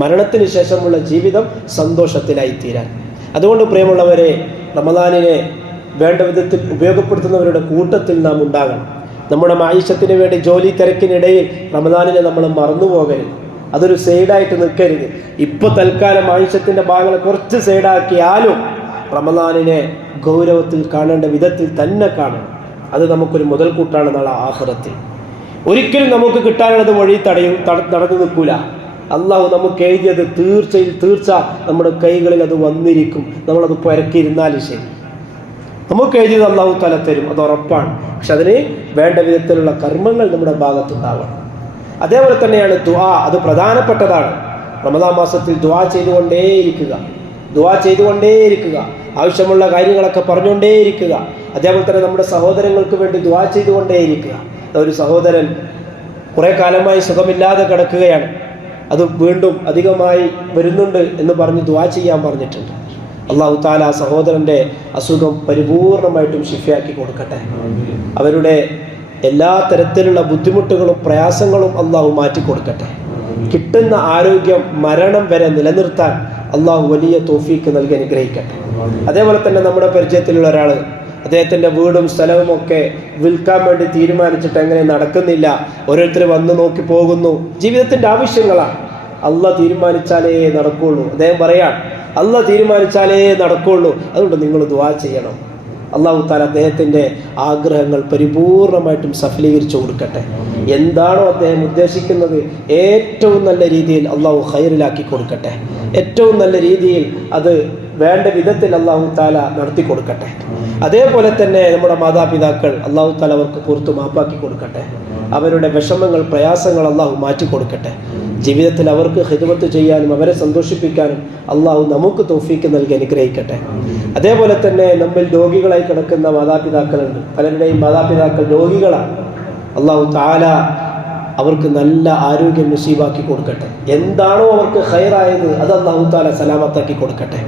മരണത്തിന് ശേഷമുള്ള ജീവിതം സന്തോഷത്തിലായിത്തീരാൻ. അതുകൊണ്ട് പ്രിയമുള്ളവരെ, റമദാനിനെ വേണ്ട വിധത്തിൽ ഉപയോഗപ്പെടുത്തുന്നവരുടെ കൂട്ടത്തിൽ നാം ഉണ്ടാകണം. നമ്മുടെ മായിഷത്തിന് വേണ്ടി ജോലി തിരക്കിനിടയിൽ റമദാനിനെ നമ്മൾ മറന്നുപോകരുത്. അതൊരു സൈഡായിട്ട് നിൽക്കരുത്. ഇപ്പോൾ തൽക്കാലം മായിഷത്തിൻ്റെ ഭാഗങ്ങൾ കുറച്ച് സൈഡാക്കിയാലും റമദാനിനെ ഗൗരവത്തിൽ കാണേണ്ട വിധത്തിൽ തന്നെ കാണണം. അത് നമുക്കൊരു മുതൽക്കൂട്ടാണ് നാളെ ആഖിറത്തിൽ. ഒരിക്കലും നമുക്ക് കിട്ടാനുള്ളത് വഴി നടന്നു നിൽക്കൂല. അള്ളാഹു നമുക്ക് എഴുതിയത് തീർച്ച നമ്മുടെ കൈകളിൽ അത് വന്നിരിക്കും. നമ്മളത് പുരക്കിയിരുന്നാലും ശരി, നമുക്ക് എഴുതിയത് അള്ളാഹു തആല തരും, അത് ഉറപ്പാണ്. പക്ഷെ അതിന് വേണ്ട വിധത്തിലുള്ള കർമ്മങ്ങൾ നമ്മുടെ ഭാഗത്തുണ്ടാവണം. അതേപോലെ തന്നെയാണ് ദുആ. അത് പ്രധാനപ്പെട്ടതാണ്. റമദാൻ മാസത്തിൽ ദുആ ചെയ്തുകൊണ്ടേയിരിക്കുക, ആവശ്യമുള്ള കാര്യങ്ങളൊക്കെ പറഞ്ഞുകൊണ്ടേയിരിക്കുക. അതേപോലെ തന്നെ നമ്മുടെ സഹോദരങ്ങൾക്ക് വേണ്ടി ദുആ ചെയ്തുകൊണ്ടേയിരിക്കുക. ഒരു സഹോദരൻ കുറേ കാലമായി സുഖമില്ലാതെ കിടക്കുകയാണ്, അത് വീണ്ടും അധികമായി വരുന്നുണ്ട് എന്ന് പറഞ്ഞ് ദുആ ചെയ്യാൻ പറഞ്ഞിട്ടുണ്ട്. അല്ലാഹു തആല ആ സഹോദരൻ്റെ അസുഖം പരിപൂർണമായിട്ടും ശിഫയാക്കി കൊടുക്കട്ടെ. അവരുടെ എല്ലാ തരത്തിലുള്ള ബുദ്ധിമുട്ടുകളും പ്രയാസങ്ങളും അല്ലാഹു മാറ്റിക്കൊടുക്കട്ടെ. കിട്ടുന്ന ആരോഗ്യം മരണം വരെ നിലനിർത്താൻ അല്ലാഹു വലിയ തൗഫീക്ക് നൽകി അനുഗ്രഹിക്കട്ടെ. അതേപോലെ തന്നെ നമ്മുടെ പരിചയത്തിലുള്ള ഒരാൾ, അദ്ദേഹത്തിൻ്റെ വീടും സ്ഥലവും ഒക്കെ വിൽക്കാൻ വേണ്ടി തീരുമാനിച്ചിട്ട് എങ്ങനെ നടക്കുന്നില്ല. ഓരോരുത്തർ വന്ന് നോക്കി പോകുന്നു. ജീവിതത്തിൻ്റെ ആവശ്യങ്ങളാണ്. അള്ളാഹ് തീരുമാനിച്ചാലേ നടക്കുള്ളൂ. അദ്ദേഹം പറയാൻ, അള്ളാഹ് തീരുമാനിച്ചാലേ നടക്കുള്ളൂ. അതുകൊണ്ട് നിങ്ങൾ ദുആ ചെയ്യണം. അല്ലാഹു തആല അദ്ദേഹത്തിൻ്റെ ആഗ്രഹങ്ങൾ പരിപൂർണമായിട്ടും സഫലീകരിച്ചു കൊടുക്കട്ടെ. എന്താണോ അദ്ദേഹം ഉദ്ദേശിക്കുന്നത് ഏറ്റവും നല്ല രീതിയിൽ അള്ളാഹു ഖൈറിലാക്കി കൊടുക്കട്ടെ. ഏറ്റവും നല്ല രീതിയിൽ അത് വേണ്ട വിധത്തിൽ അള്ളാഹു താല നടത്തി കൊടുക്കട്ടെ. അതേപോലെ തന്നെ നമ്മുടെ മാതാപിതാക്കൾ അള്ളാഹു താല അവർക്ക് പുറത്തു മാപ്പാക്കി കൊടുക്കട്ടെ. അവരുടെ വിഷമങ്ങൾ, പ്രയാസങ്ങൾ അള്ളാഹു മാറ്റി കൊടുക്കട്ടെ. ജീവിതത്തിൽ അവർക്ക് ഖിദ്മത്ത് ചെയ്യാനും അവരെ സന്തോഷിപ്പിക്കാനും അള്ളാഹു നമുക്ക് തൗഫീക്ക് നൽകി അനുഗ്രഹിക്കട്ടെ. അതേപോലെ തന്നെ നമ്മിൽ രോഗികളായി കിടക്കുന്ന മാതാപിതാക്കളുണ്ട്. പലരുടെയും മാതാപിതാക്കൾ രോഗികളാണ്. അള്ളാഹു താല അവർക്ക് നല്ല ആരോഗ്യം നസീബാക്കി കൊടുക്കട്ടെ. എന്താണോ അവർക്ക് ഖൈറായത് അത് അള്ളാഹു താല സലാമത്താക്കി കൊടുക്കട്ടെ.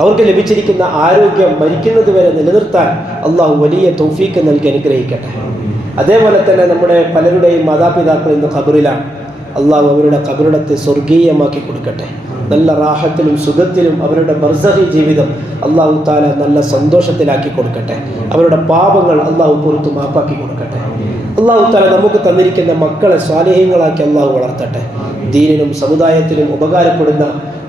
അവർക്ക് ലഭിച്ചിരിക്കുന്ന ആരോഗ്യം മരിക്കുന്നത് വരെ നിലനിർത്താൻ അള്ളാഹു വലിയ തൗഫീക്ക് നൽകി അനുഗ്രഹിക്കട്ടെ. അതേപോലെ തന്നെ നമ്മുടെ പലരുടെയും മാതാപിതാക്കൾ ഇന്ന് ഖബറിലാണ്. അള്ളാഹു അവരുടെ ഖബറിടത്തെ സ്വർഗീയമാക്കി കൊടുക്കട്ടെ. നല്ല റാഹത്തിലും സുഖത്തിലും അവരുടെ ബർസഖി ജീവിതം അള്ളാഹു താല നല്ല സന്തോഷത്തിലാക്കി കൊടുക്കട്ടെ. അവരുടെ പാപങ്ങൾ അള്ളാഹു പുറത്തു മാപ്പാക്കി കൊടുക്കട്ടെ. അള്ളാഹു താല നമുക്ക് തന്നിരിക്കുന്ന മക്കളെ സ്വാലിഹീങ്ങളാക്കി അള്ളാഹു വളർത്തട്ടെ. ദീനിനും സമുദായത്തിനും ഉപകാരപ്പെടുന്ന,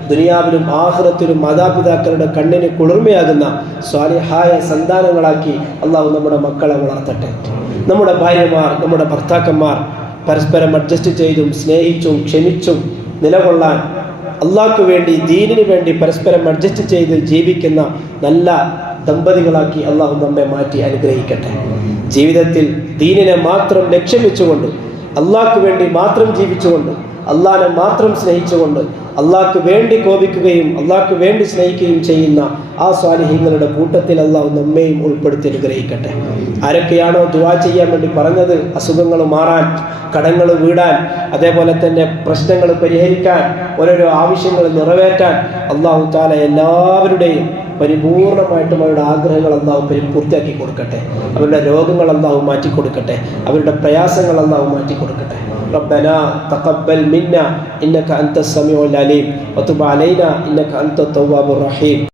ദുനിയാവിലും ആഖിറത്തിലും മാതാപിതാക്കളുടെ കണ്ണിന് കുളിർമയാകുന്ന സ്വാലിഹായ സന്താനങ്ങളാക്കി അള്ളാഹു നമ്മുടെ മക്കളെ വളർത്തട്ടെ. നമ്മുടെ ഭാര്യമാർ, നമ്മുടെ ഭർത്താക്കന്മാർ പരസ്പരം അഡ്ജസ്റ്റ് ചെയ്തും സ്നേഹിച്ചും ക്ഷമിച്ചും നിലകൊള്ളാൻ, അള്ളാഹ്ക്ക് വേണ്ടി ദീനിനു വേണ്ടി പരസ്പരം അഡ്ജസ്റ്റ് ചെയ്ത് ജീവിക്കുന്ന നല്ല ദമ്പതികളാക്കി അള്ളാഹു നമ്മെ മാറ്റി അനുഗ്രഹിക്കട്ടെ. ജീവിതത്തിൽ ദീനിനെ മാത്രം ലക്ഷ്യം വെച്ചുകൊണ്ട്, അള്ളാഹ്ക്ക് വേണ്ടി മാത്രം ജീവിച്ചുകൊണ്ട്, അള്ളാഹിനെ മാത്രം സ്നേഹിച്ചുകൊണ്ട്, അള്ളാഹ്ക്ക് വേണ്ടി കോപിക്കുകയും അള്ളാഹ്ക്ക് വേണ്ടി സ്നേഹിക്കുകയും ചെയ്യുന്ന ആ സ്വാലിഹീങ്ങളുടെ കൂട്ടത്തിൽ അള്ളാഹു നമ്മെയും ഉൾപ്പെടുത്തി അനുഗ്രഹിക്കട്ടെ. ആരൊക്കെയാണോ ദുആ ചെയ്യാൻ വേണ്ടി പറഞ്ഞത്, അസുഖങ്ങൾ മാറാൻ, കടങ്ങൾ വീടാൻ, അതേപോലെ തന്നെ പ്രശ്നങ്ങൾ പരിഹരിക്കാൻ, ഓരോരോ ആവശ്യങ്ങൾ നിറവേറ്റാൻ അള്ളാഹു തആല എല്ലാവരുടെയും പരിപൂർണമായിട്ടും അവരുടെ ആഗ്രഹങ്ങൾ അള്ളാഹു പൂർത്തിയാക്കി കൊടുക്കട്ടെ. അവരുടെ രോഗങ്ങൾ അള്ളാഹു മാറ്റി കൊടുക്കട്ടെ. അവരുടെ പ്രയാസങ്ങൾ അള്ളാഹു മാറ്റി കൊടുക്കട്ടെ. ربنا تقبل منا إنك أنت السميع العليم وتب علينا إنك أنت التواب الرحيم.